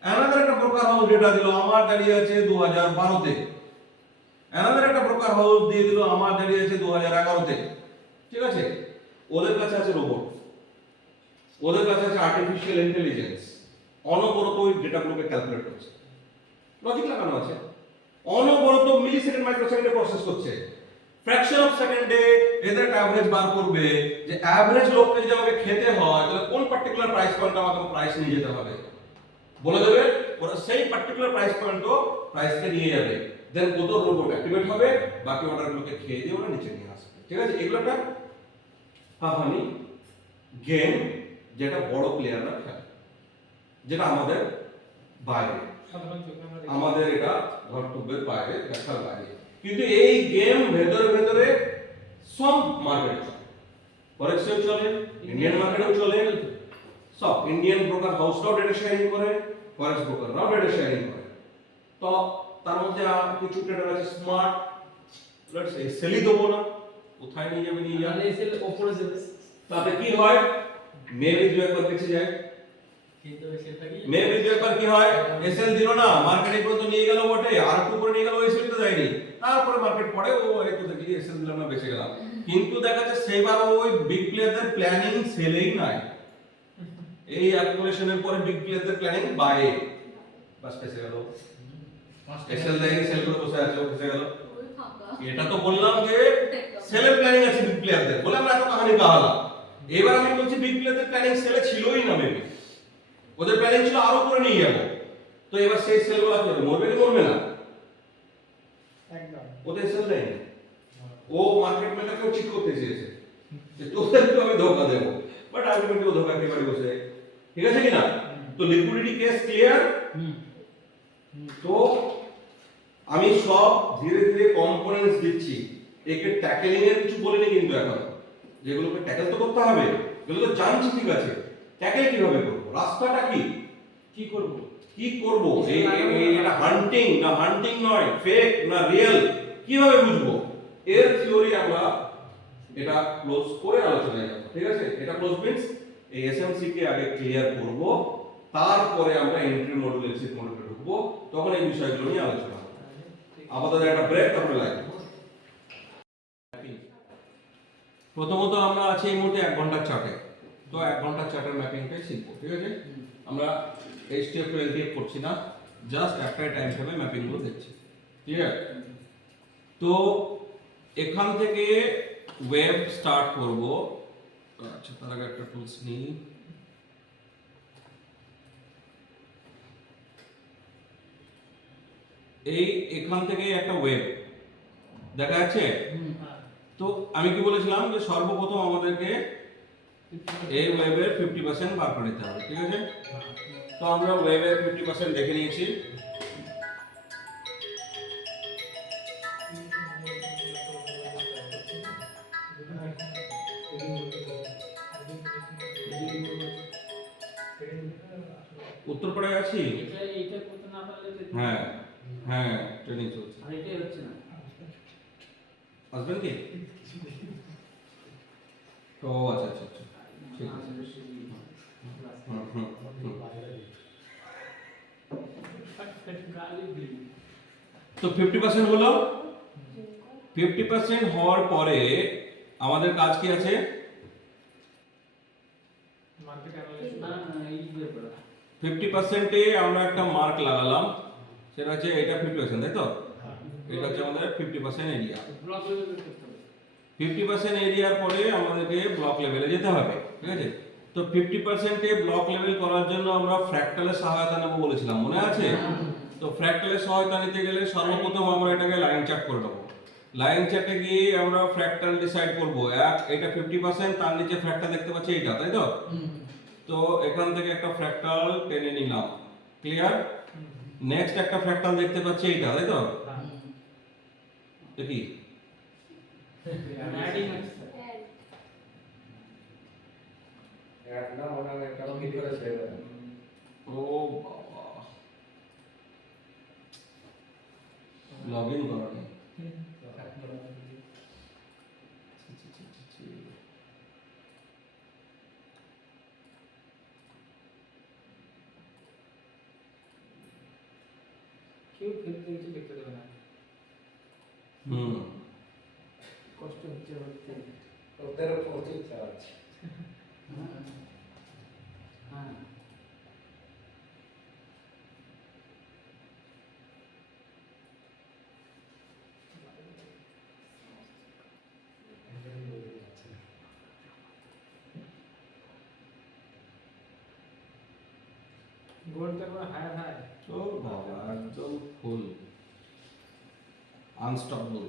অ্যানাদার একটা ব্রোকার হাউস ডেটা দিল আমার দাঁড়িয়ে আছে 2012 তে। অ্যানাদার একটা ব্রোকার হাউস দিয়ে দিল আমার দাঁড়িয়ে আছে 2011 তে। ঠিক আছে, ওদের কাছে আছে রোবট, ওদের কাছে আছে আর্টিফিশিয়াল ইন্টেলিজেন্স, অনবরত ওই ডেটাগুলোকে ক্যালকুলেট করছে, লজিক লাগানো আছে, অনবরত মিলি সেকেন্ড মাইক্রো সেকেন্ডে প্রসেস করছে, ফ্র্যাকশন অফ সেকেন্ডে এদের একটা অ্যাভারেজ বার করবে যে অ্যাভারেজ লোককে যদি আমাকে খেতে হয় তাহলে কোন পার্টিকুলার প্রাইস পয়েন্টে আমাকে প্রাইস নিয়ে যেতে হবে বলে দেবে, ওরা সেই পার্টিকুলার প্রাইস পয়েন্টও প্রাইসকে নিয়ে যাবে, দেন কত রোবট অ্যাক্টিভেট হবে, বাকি অর্ডারগুলোকে খেয়ে দিয়ে ওরা নিচে নিয়ে আসবে। ঠিক আছে, এগুলো একটা হাহানি গেম যেটা বড় প্লেয়াররা খেলে, যেটা আমাদের বাইরে, আমাদের এটা ধর্তব্যের বাইরে, দেখার বাইরে। কিন্তু এই গেম ভেতরে ভেতরে সব মার্কেটে চলে, ফরেক্সেও চলে, ইন্ডিয়ান মার্কেটেও চলে, সব ইন্ডিয়ান ব্রোকার হাউসরাও ডেটা শেয়ারিং করে, ফরেক্স ব্রোকাররাও ডেটা শেয়ারিং করে। তো তার মধ্যে কিছু ট্রেডার আছে স্মার্ট, লেটস সে সেলই দেবো না, কোথায় নিয়ে যাবে নিয়ে যাবে, এসএল উপরে যাবে, তাতে কি হয়, মেবি দু একবার বেঁচে যায়, কিন্তু এসএলটা কি মেবি দু একবার কি হয়, এসএল দিল না, মার্কেটে পর্যন্ত নিয়ে গেল বটে, আর একটু করে নিয়ে গেল, এসএল তো দেয়নি, তারপরে মার্কেট পড়ে, ও আরে কোথা থেকে এসএল দিলাম না, বেঁচে গেলাম। কিন্তু দেখা যাচ্ছে সেইবার ওই বিগ প্লেয়ারদের প্ল্যানিং সেলেই নাই, এই অ্যাকুমুলেশনের পরে বিগ প্লেয়ারদের প্ল্যানিং বাই, বাস বেঁচে গেল, এসএল দেয়নি, সেল করে বসে আছে, ও বেঁচে গেল। এটা তো বললাম যে সেলের প্ল্যানিং আছে বিগ প্লেয়ারদের, বলে আমরা এত কাহিনী কাহালাম। এবার আমি বলছি বিগ প্লেয়ারদের প্ল্যানিং সেলে ছিলই না, মেবি ওদের প্ল্যানিং ছিল আরো করে নিয়ে যাবো, তো এবার সেই সেলগুলো কি হবে, মরবে কি মরবে না? ওদের সেল দেয়নি, ও মার্কেট ম্যানেজারকেও ঠিক করতে চেয়েছে যে তোদেরকে আমি ধোকা দেবো, বাট আলটিমেটলি ও ধোকা একেবারে বসে, ঠিক আছে কিনা? তো লিকুইডিটি কেস ক্লিয়ার। তো আমি সব ধীরে ধীরে কম্পোনেন্টস দিচ্ছি, একে ট্যাকেলিং এর কিছু বলিনি কিন্তু এখন, যেগুলোকে ট্যাকেল তো করতে হবে, এগুলো তো জানছি ঠিক আছে, ট্যাকেল কিভাবে করবো, রাস্তাটা কি কি করব? কি করবো, এটা হান্টিং না হান্টিং নয়, ফেক না রিয়েল, কিভাবে বুঝবো, এর থিওরি আমরা এটা ক্লোজ করে আলোচনায় যাব, ঠিক আছে? এটা ক্লোজ মিন্স এই এসএমসি কে আগে ক্লিয়ার করব, তারপরে আমরা এন্ট্রি মডেল এক্সিট মডেলে ঢুকবো, তখন এই বিষয়গুলো নিয়ে আলোচনা হবে। আপাতত একটা ব্রেক, তারপরে লাইভ। প্রথমত আমরা আছি এই মুহূর্তে 1 ঘন্টার চার্টে, তো 1 ঘন্টার চার্টের ম্যাপিংটাই শিখবো, ঠিক আছে? আমরা এইচটিএফ টু এলটিএফ করছি না, জাস্ট একটাই টাইম ফ্রেমে ম্যাপিং গুলো দেখছি, ঠিক আছে? তো এখান থেকে ওয়েব স্টার্ট করব। আচ্ছা, তার আগে একটা টুলস নিই। এখান থেকে একটা ওয়েব দেখা যাচ্ছে। তো আমি কি বলেছিলাম যে সর্বপ্রথম আমাদেরকে এই ওয়েবের 50% বার করে নিতে হবে, ঠিক আছে? তো আমরা ওয়েবের 50% দেখে নিয়েছি। উত্তরপাড়ায় আছি। এইটা করতে না পারলে তো হ্যাঁ হ্যাঁ, ট্রেনিং চলছে। আর এটাই হচ্ছে না। আসবেন কি? ও আচ্ছা আচ্ছা আচ্ছা, ঠিক আছে। তো 50% হলো। 50% হওয়ার পরে আমাদের কাজ কি আছে? মার্কেট অ্যানালাইসিস না এই দিয়ে পড়া। 50% এ আমরা একটা মার্ক লাগালাম, সেটা হচ্ছে এটা 50%, তাই তো? এটা হচ্ছে আমাদের 50% এরিয়া। ব্লক লেভেল করতে হবে। 50% এরিয়ার পরে আমাদেরকে ব্লক লেভেলে যেতে হবে, ঠিক আছে? তো 50% এ ব্লক লেভেল করার জন্য আমরা ফ্র্যাক্টালের সহায়তা নেব বলেছিলাম, মনে আছে? তো ফ্র্যাক্টালের সহায়তা নিতে গেলে সর্বপ্রথম আমরা এটাকে লাইন চার্ট করে নেব। লাইন চার্টে গিয়ে আমরা ফ্র্যাক্টাল ডিসাইড করব, এটা 50%, তার নিচে ফ্র্যাক্টাল দেখতে পাচ্ছি এইটা, তাই তো? তো এখান থেকে একটা ফ্র্যাক্টাল টেনে নিলাম, ক্লিয়ার? নেক্সট একটা ফ্র্যাক্টাল দেখতে পাচ্ছি এইটা, তাই তো? দেখি অ্যাডিং আছে ও বাবা, লগ ইন করা নেই। কেউ ফেলতে কিছু দেখতে দেবে না। কষ্ট হচ্ছে হচ্ছে। ওদের প্রচুর চার্জ। হ্যাঁ গোলটা করে হায়ার হাই। ও বাবা, একদম ফুল আনস্টপেবল।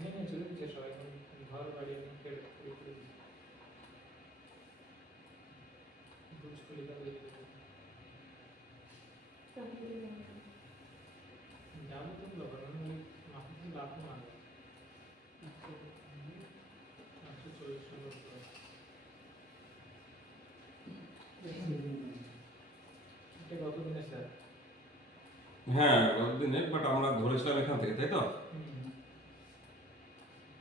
ভেঙে চলে গেছে সবাই, ঘর বাড়ি কেটে করে বুঝ কলিকা হয়ে গেছে। যাবো তো ব্লগার মাথা লাভ মারবে 140 টাকা। এটা কত দিনে স্যার? হ্যাঁ, কতদিনের, বাট আমরা ধরেছিলাম এখান থেকে, তাই তো?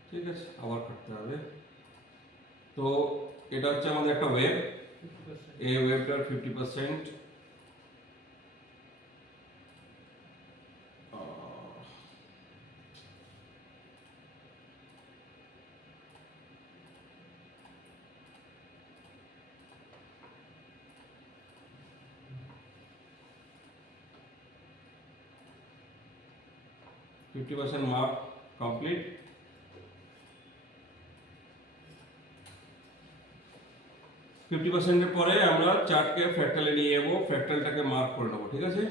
ঠিক আছে, আবার কাটতে হবে। তো এটা হচ্ছে আমাদের একটা ওয়েব, এই ওয়েবটার 50%। mark complete. 50% এর পরে আমরা চার্টকে ফ্র্যাক্টালে নিয়ে যাবো, ফ্র্যাক্টালটাকে মার্ক করে নেবো, ঠিক আছে?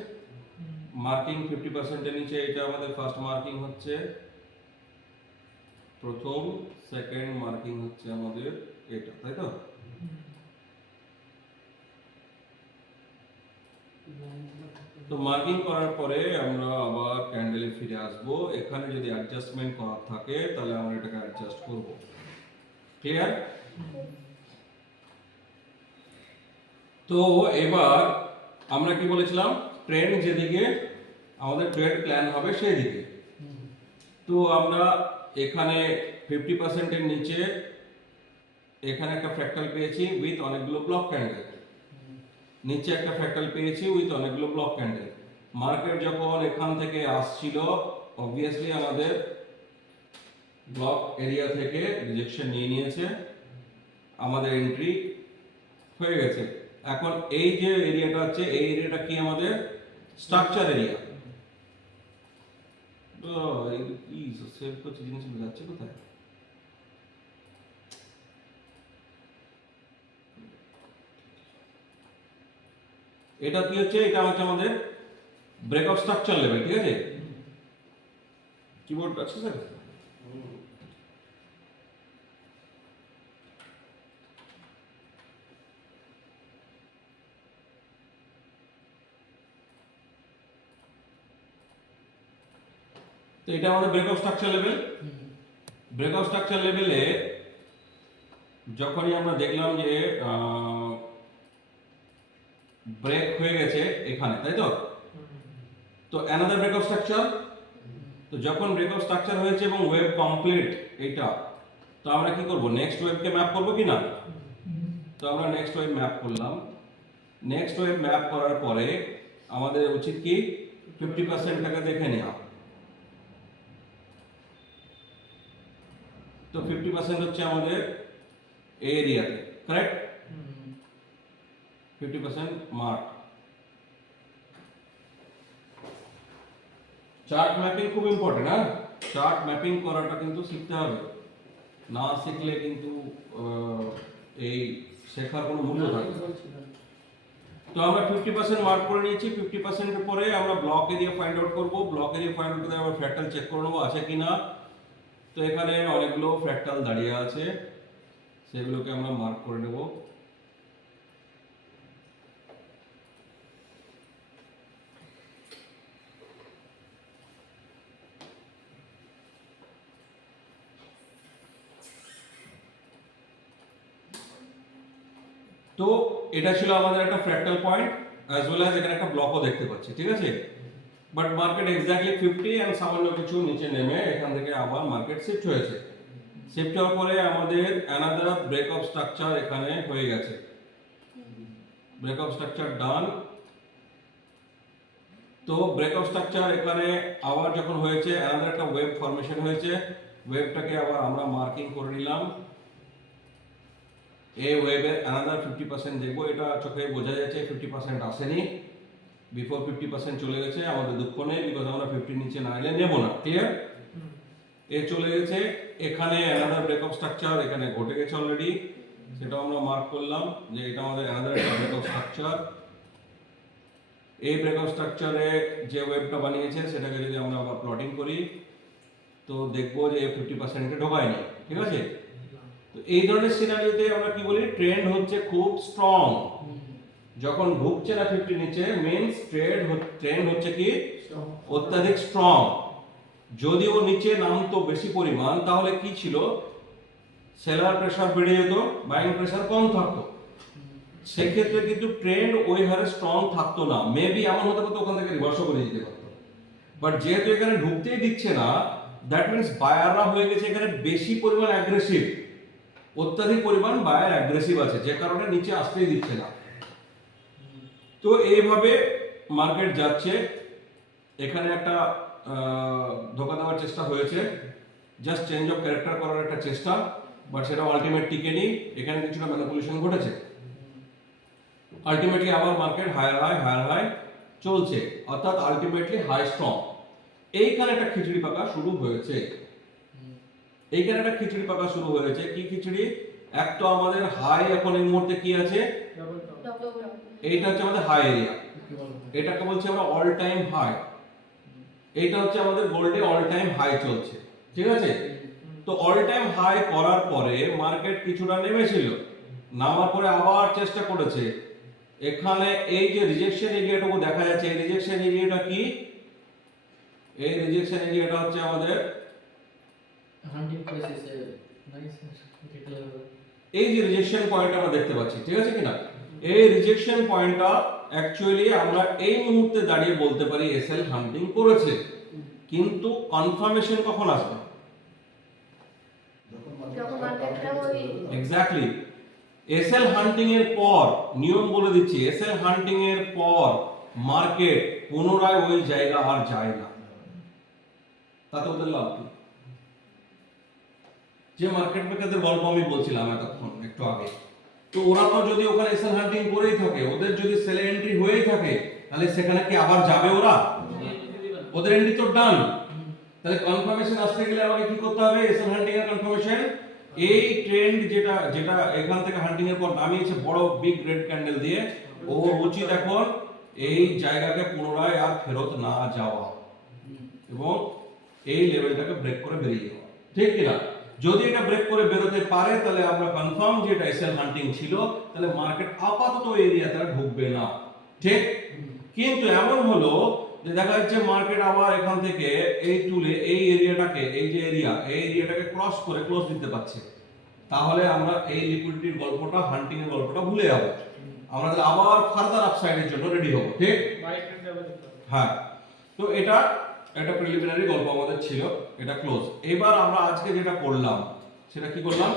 মার্কিং 50% এর নিচে এটা আমাদের ফার্স্ট মার্কিং হচ্ছে প্রথম, সেকেন্ড মার্কিং হচ্ছে আমাদের এটা, তাই তো? তো মার্কিং করার পরে আমরা আবার ক্যান্ডেলে ফিরে আসবো। এখানে যদি অ্যাডজাস্টমেন্ট করার থাকে তাহলে আমরা এটাকে অ্যাডজাস্ট করব। ক্লিয়ার? তো এবার আমরা কি বলেছিলাম, ট্রেন্ড যেদিকে আমাদের ট্রেড প্ল্যান হবে সেই দিকে। তো আমরা এখানে 50% এর নিচে এখানে একটা ফ্র্যাক্টাল পেয়েছি উইথ অনেকগুলো ব্লক ক্যান্ডেল, নিচে একটা ফ্র্যাক্টাল পেয়েছি উইথ অনেকগুলো ব্লক ক্যান্ডেল। মার্কেট যখন এখান থেকে আসছিল অবভিয়াসলি আমাদের ব্লক এরিয়া থেকে রিজেকশন নিয়ে নিয়েছে, আমাদের এন্ট্রি হয়ে গেছে। এখন এই যে এরিয়াটা আছে এই এরিয়াটা কি আমাদের স্ট্রাকচার এরিয়া। তো এই কি সেভ করছে জিনিসগুলো যাচ্ছে কোথায়? এটা কি হচ্ছে, এটা হচ্ছে আমাদের ব্রেকআউট স্ট্রাকচার লেভেল, ঠিক আছে? কিবোর্ড আছে স্যার? তো এটা আমাদের breakout structure level. Breakout structure লেভেলে যখনই আমরা দেখলাম যে ব্রেক হয়ে গেছে এখানে, তাই তো? তো অ্যানাদার ব্রেকআউট স্ট্রাকচার। তো যখন ব্রেকআউট স্ট্রাকচার হয়েছে এবং ওয়েভ কমপ্লিট এইটা, তো আমরা কি করব, নেক্সট ওয়েভকে ম্যাপ করব কি না? তো আমরা নেক্সট ওয়েভ ম্যাপ করলাম। নেক্সট ওয়েভ ম্যাপ করার পরে আমাদের উচিত কি 50% টাকা দেখে নেওয়া। তো 50% হচ্ছে আমাদের এরিয়াতে, কারেক্ট? 50% মার্ক। চার্ট ম্যাপিং খুব ইম্পর্টেন্ট, হ্যাঁ? চার্ট ম্যাপিং করাটা কিন্তু শিখতে হবে, না শিখলে কিন্তু এই শেখার কোনো মূল্য থাকে না। তো আমরা 50% মার্ক করে নিয়েছি। 50% এর পরে আমরা ব্লক এরিয়া ফাইন্ড আউট করব। ব্লক এরিয়া ফাইন্ড আউট করে আমরা ফ্র্যাক্টাল চেক করে নেবো আছে কিনা। তো এখানে অনেকগুলো ফ্র্যাক্টাল দাঁড়িয়ে আছে, সেগুলোকে আমরা মার্ক করে নেব। তো এটা ছিল আমাদের একটা fractal point, as well as এখানে একটা ব্লকও দেখতে পাচ্ছি, ঠিক আছে? বাট মার্কেট এক্স্যাক্টলি 50 এন্ড সামান্য কিছু নিচে নেমে এখান থেকে আবার মার্কেট শিফট হয়েছে। শিফট হওয়ার পরে আমাদের অ্যানাদার ব্রেকআপ স্ট্রাকচার এখানে হয়ে গেছে। ব্রেকআপ স্ট্রাকচার ডান। তো ব্রেকআপ স্ট্রাকচার এখানে আবার যখন হয়েছে অ্যানাদার একটা ওয়েভ ফরমেশন হয়েছে। ওয়েভটাকে আবার আমরা মার্কিং করে নিলাম। এই ওয়েভের অ্যানাদার 50% দেখবো। এটা চোখে বোঝা যাচ্ছে 50% আসেনি, বিফোর 50% চলে গেছে। আমাদের দুঃখ নেই, বিকজ আমরা 50 নিচে না এলে নেব না। ক্লিয়ার? এ চলে গেছে। এখানে অ্যানাদার ব্রেকআপ স্ট্রাকচার এখানে ঘটে গেছে অলরেডি, সেটা আমরা মার্ক করলাম যে এটা আমাদের অ্যানাদার একটা ব্রেকআপ স্ট্রাকচার। এই ব্রেকআপ স্ট্রাকচারে যে ওয়েভটা বানিয়েছে সেটাকে যদি আমরা আবার প্লটিং করি তো দেখবো যে 50% ঢোকায়নি, ঠিক আছে? তো এই ধরনের সিনারিওতে আমরা কি বলি, ট্রেন্ড হচ্ছে খুব স্ট্রং। যখন ঢুকছে না 50 নিচে মিন্স ট্রেন্ড হচ্ছে কি অত্যাধিক স্ট্রং। যদি ও নিচে নামতো বেশি পরিমাণ তাহলে কি ছিল, সেলার প্রেসার বেড়ে যেত, বাইং প্রেসার কম থাকতো। সেক্ষেত্রে কিন্তু ট্রেন্ড ওই হারে স্ট্রং থাকতো না। মেবি এমন হতে পারতো ওখান থেকে রিভার্সও করে দিতে পারতো। বাট যেহেতু এখানে ঢুকতেই দিচ্ছে না, দ্যাট মিন্স বায়াররা হয়ে গেছে এখানে বেশি পরিমাণ অ্যাগ্রেসিভ, অত্যাধিক পরিমাণ বায়ার অ্যাগ্রেসিভ আছে, যে কারণে নিচে আসতেই দিচ্ছে না। তো এইভাবে মার্কেট যাচ্ছে। এখানে একটা ধোকা দেওয়ার চেষ্টা হয়েছে, জাস্ট চেঞ্জ অফ ক্যারেক্টার করার একটা চেষ্টা, বাট সেটা আলটিমেট টিকেনি। এখানে কিছুটা ম্যানিপুলেশন ঘটেছে। আলটিমেটলি আবার মার্কেট হায়ার হাই চলছে, অর্থাৎ আলটিমেটলি হাই স্ট্রং। এইখানে একটা খিচুড়ি পাকা শুরু হয়েছে। এইখানে একটা খিচুড়ি পাকা শুরু হয়েছে। কি খিচুড়ি? এক তো আমাদের হাই এখন এই মুহূর্তে কি আছে, ডবল টপ ডবল টপ এইটা হচ্ছে আমাদের হাই এরিয়া, কি বলবো? এটাকে বলছি আমরা অল টাইম হাই, এইটা হচ্ছে আমাদের গোল্ডে অল টাইম হাই চলছে, ঠিক আছে। তো অল টাইম হাই করার পরে মার্কেট কিছুটা নেমেছিল, নামার পরে আবার চেষ্টা করেছে, এখানে এই যে রিজেকশন এরিয়াটুকু দেখা যাচ্ছে, এই রিজেকশন এরিয়াটা কি, এই রিজেকশন এরিয়াটা হচ্ছে আমাদের হান্টিং প্লেসেসে নাইস গেট লেভেল। এই যে রিজেকশন পয়েন্ট আমরা দেখতে পাচ্ছি, ঠিক আছে কিনা। এই রিজেকশন পয়েন্টটা অ্যাকচুয়ালি আমরা এই মুহূর্তে দাঁড়িয়ে বলতে পারি এসএল হান্টিং করেছে, কিন্তু কনফার্মেশন কখন আসবে? যখন মার্কেটটা ওই এক্স্যাক্টলি এসএল হান্টিং এর পর, নিয়ম বলে দিচ্ছি, এসএল হান্টিং এর পর মার্কেট পুনরায় ওই জায়গা আর যায় না, তাতে ওদের লাভ কি? যে মার্কেট মেকারদের গল্প আমি বলছিলাম এতক্ষণ একটু আগে, তো ওরা তো যদি ওখানে এসএল হান্টিং করেই থাকে, ওদের যদি সেল এন্ট্রি হয়েই থাকে, তাহলে সেখানে কি আবার যাবে ওরা? ওদের এন্ট্রি তো ডান। তাহলে কনফার্মেশন আসতে গেলে আমাকে কি করতে হবে? এসএল হান্টিং এর কনফার্মেশন, এই ট্রেন্ড যেটা যেটা এখান থেকে হান্টিং এর পর নামিয়েছে বড় বিগ রেড ক্যান্ডেল দিয়ে, ও উচিত এখন এই জায়গাকে পুনরায় আর ফেরত না যাওয়া এবং এই লেভেলটাকে ব্রেক করে বেরিয়ে যাওয়া, ঠিক কি না? যদি এটা ব্রেক করে বেরোতে পারে তাহলে আমরা কনফার্ম যে এটা এসএল হান্টিং ছিল, তাহলে মার্কেট আপাতত এরিয়াতে আর ঢুকবে না, ঠিক। কিন্তু এমন হলো যে দেখা যাচ্ছে মার্কেট আবার এখান থেকে এই টুলে এই এরিয়াটাকে, এই যে এরিয়া, এই এরিয়াটাকে ক্রস করে ক্লোজ দিতে পারছে, তাহলে আমরা এই লিকুইডিটির গল্পটা, হান্টিং এর গল্পটা ভুলে যাব, আমরা তাহলে আবার ফার্দার আপসাইডের জন্য রেডি হব, ঠিক। বাই ট্রেন্ড ডবল টপ হ্যাঁ, তো এটা একটা প্রিলিমিনারি গল্প আমাদের ছিল, এটা ক্লোজ। এবার আমরা আজকে যেটা করলাম সেটা কি করলাম?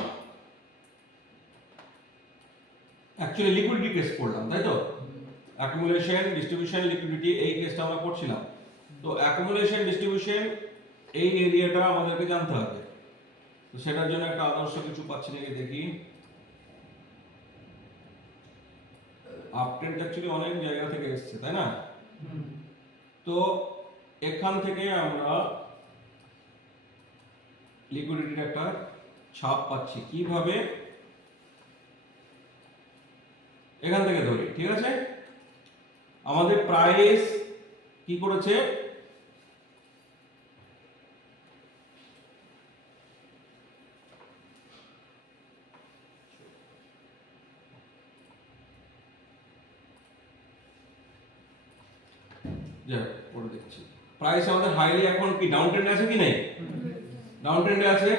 অ্যাকচুয়ালি লিকুইডিটি কেস করলাম, তাই তো। অ্যাকুমুলেশন, ডিস্ট্রিবিউশন, লিকুইডিটি, এই কেসটা আমরা করছিলাম। তো অ্যাকুমুলেশন, ডিস্ট্রিবিউশন, এই এরিয়াটা আমাদেরকে জানতে হবে। তো সেটার জন্য একটা আদর্শ কিছু পাচ্ছি নাকি দেখি। আপডেট অ্যাকচুয়ালি অনেক জায়গা থেকে এসেছে, তাই না? তো এখান থেকে আমরা লিকুইডিটির একটা ছাপ পাচ্ছি, কিভাবে? এখান থেকে ধরি, ঠিক আছে। আমাদের প্রাইস কি করেছে? পরে দেখছি। প্রাইস আমাদের হাইলি এখন কি ডাউন ট্রেন্ডে আছে কি নেই? ডাউন ট্রেন্ডে আছে।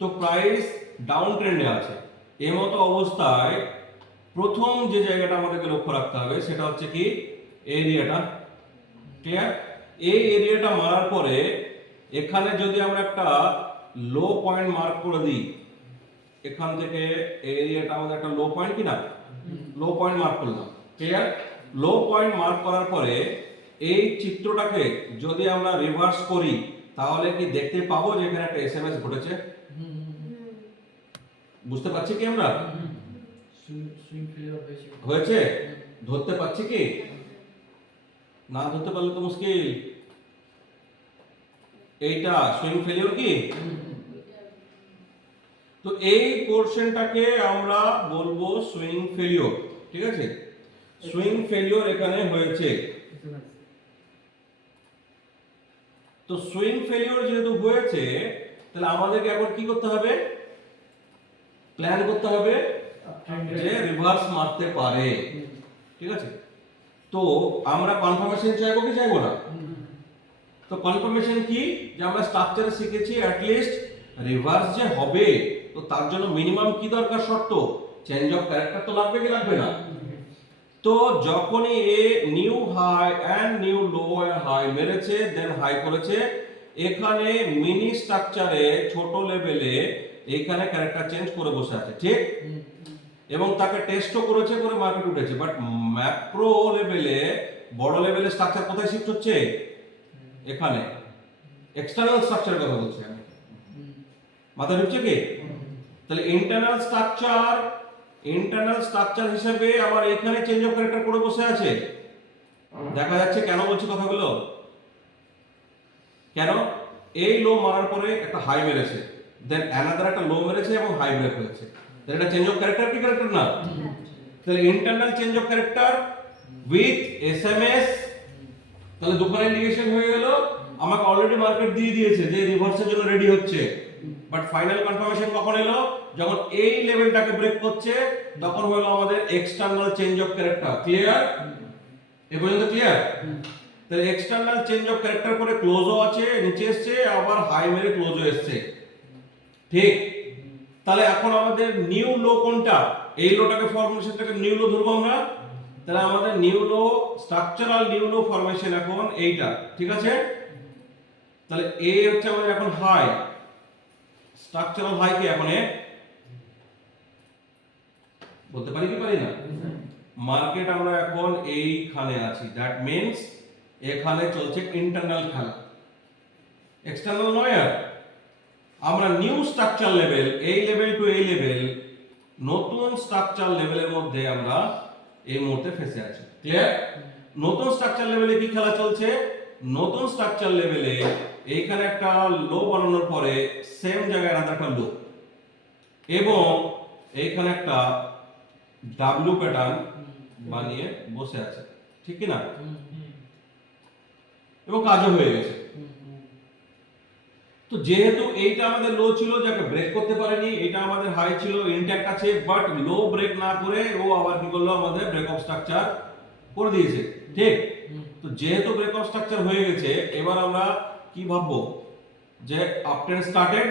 তো প্রাইস ডাউন ট্রেন্ডে আছে, এই মতো অবস্থায় প্রথম যে জায়গাটা আমাদেরকে লক্ষ্য রাখতে হবে সেটা হচ্ছে কি? এরিয়াটা, ক্লিয়ার? এই এরিয়াটা মারার পরে এখানে যদি আমরা একটা লো পয়েন্ট মার্ক করে দিই, এখান থেকে এই এরিয়াটা আমাদের একটা লো পয়েন্ট কি না? লো পয়েন্ট মার্ক করলাম, ক্লিয়ার? লো পয়েন্ট মার্ক করার পরে এই চিত্রটাকে যদি আমরা রিভার্স করি তাহলে কি দেখতে পাবো যে এখানে একটা এসএমএস ঘটেছে? বুঝতে পারছি কি আমরা? সুইং ফেলিওর হয়েছে? ধরতে পারছি কি? না ধরতে পারলে তো মুশকিল। এইটা সুইং ফেলিওর কি? তো এই পোরশনটাকে আমরা বলবো সুইং ফেলিওর, ঠিক আছে। সুইং ফেলিওর এখানে হয়েছে। তো সুইং ফেলিওর যেহেতু হয়েছে তাহলে আমাদেরকে এখন কি করতে হবে? প্ল্যান করতে হবে যে রিভার্স মারতে পারে, ঠিক আছে। তো আমরা কনফার্মেশন চাইবো কি চাইবো না? তো কনফার্মেশন কি? যে আমরা স্ট্রাকচারে শিখেছি অ্যাট লিস্ট রিভার্স যে হবে, তো তার জন্য মিনিমাম কি দরকার শর্ত? চেঞ্জ অফ ক্যারেক্টার তো লাগবে কি লাগবে না? তো যখনই a new high and new low high মেরেছে, দেন হাই করেছে, এখানে মিনি স্ট্রাকচারে ছোট লেভেলে এখানে ক্যারেক্টার চেঞ্জ করে বসে আছে, ঠিক। এবং তাকে টেস্টও করেছে, করে মার্কেট উঠেছে। বাট ম্যাক্রো লেভেলে, বড় লেভেলে স্ট্রাকচার কোথায় শিফট হচ্ছে? এখানে এক্সটার্নাল স্ট্রাকচারের কথা বলছি আমি, মাথা ঢুকছে কি? তাহলে ইন্টারনাল স্ট্রাকচার হিসেবে আবার এখানে চেঞ্জ অফ ক্যারেক্টার করে বসে আছে। দেখা যাচ্ছে কেন বলছি কথাগুলো? কেন? এই লো মারার পরে একটা হাই মেরেছে, দেন অ্যানাদার একটা লো মেরেছে এবং হাই ব্রেক হয়েছে। তাহলে এটা চেঞ্জ অফ ক্যারেক্টার কি ক্যারেক্টার না? তাহলে internal change of character with SMS, তাহলে দুখানা ইন্ডিকেশন হয়ে গেল। আমাকে অলরেডি মার্কেট দিয়ে দিয়েছে যে রিভার্সের জন্য রেডি হচ্ছে, বাট ফাইনাল কনফার্মেশন কখন এলো? যখন এই লেভেলটাকে ব্রেক করছে তখন হলো আমাদের external change of character. Clear? এ পর্যন্ত ক্লিয়ার? তাহলে এক্সটার্নাল চেঞ্জ অফ ক্যারেক্টার করে ক্লোজও আছে, নিচে এসছে, আবার হাই মেরে ক্লোজও এসছে, ঠিক? তাহলে এখন আমাদের নিউ লো কোনটা? এই লোটাকে ফর্মেশনটাকে নিউ লো ধরবো আমরা। তাহলে আমাদের নিউ লো, স্ট্রাকচারাল নিউ লো ফর্মেশন এখন এইটা, ঠিক আছে? তাহলে এ হচ্ছে আমাদের এখন হাই, স্ট্রাকচারাল হাই কি এখন এ বলতে পারি কি পারি না? মার্কেট আমরা এখন এইখানে আছি, দ্যাট মিন্স এখানে চলছে ইন্টারনাল খেলা, এক্সটার্নাল নয়। আর আমরা নিউ স্ট্রাকচার লেভেল, এই লেভেল টু এই লেভেল, নতুন স্ট্রাকচার লেভেলের মধ্যে আমরা এই মুহূর্তে ফেসে আছি। ক্লিয়ার? নতুন স্ট্রাকচার লেভেলে কি খেলা চলছে? নতুন স্ট্রাকচার লেভেলে এইখানে একটা লো বানানোর পরে সেম জায়গায় একটা লো, এবং এইখানে একটা ডাব্লিউ প্যাটার্ন বানিয়ে বসে আছে, ঠিক কি না? এবং কাজও হয়ে গেছে। তো যেহেতু এইটা আমাদের লো ছিল, যাকে ব্রেক করতে পারেনি, এটা আমাদের হাই ছিল, ইনট্যাক্ট আছে, বাট লো ব্রেক না করে ও আবার কি করলো? আমাদের ব্রেক অফ স্ট্রাকচার করে দিয়েছে, ঠিক? তো যেহেতু ব্রেক অফ স্ট্রাকচার হয়ে গেছে, এবার আমরা কি ভাববো? যে আপট্রেন্ড স্টার্টেড,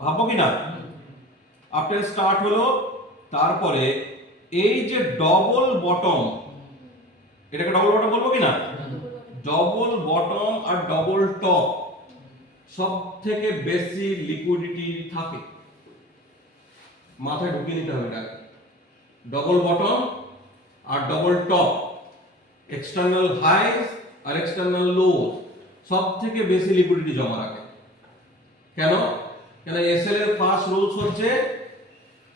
ভাববো কি না? আপট্রেন্ড স্টার্ট হলো, তারপরে এই যে ডবল বটম, এটাকে ডবল বটম বলবো কি না? ডবল বটম আর ডবল টপ সব থেকে বেশি লিকুইডিটি থাকে, মাথায় ঢুকিয়ে নিতে হবে এটা। ডবল বটম আর ডবল টপ, এক্সটার্নাল হাইস আর এক্সটার্নাল লো সব থেকে বেশি লিকুইডিটি জমা রাখে। কেন? কেন এসএল এর ফার্স্ট রুলস হচ্ছে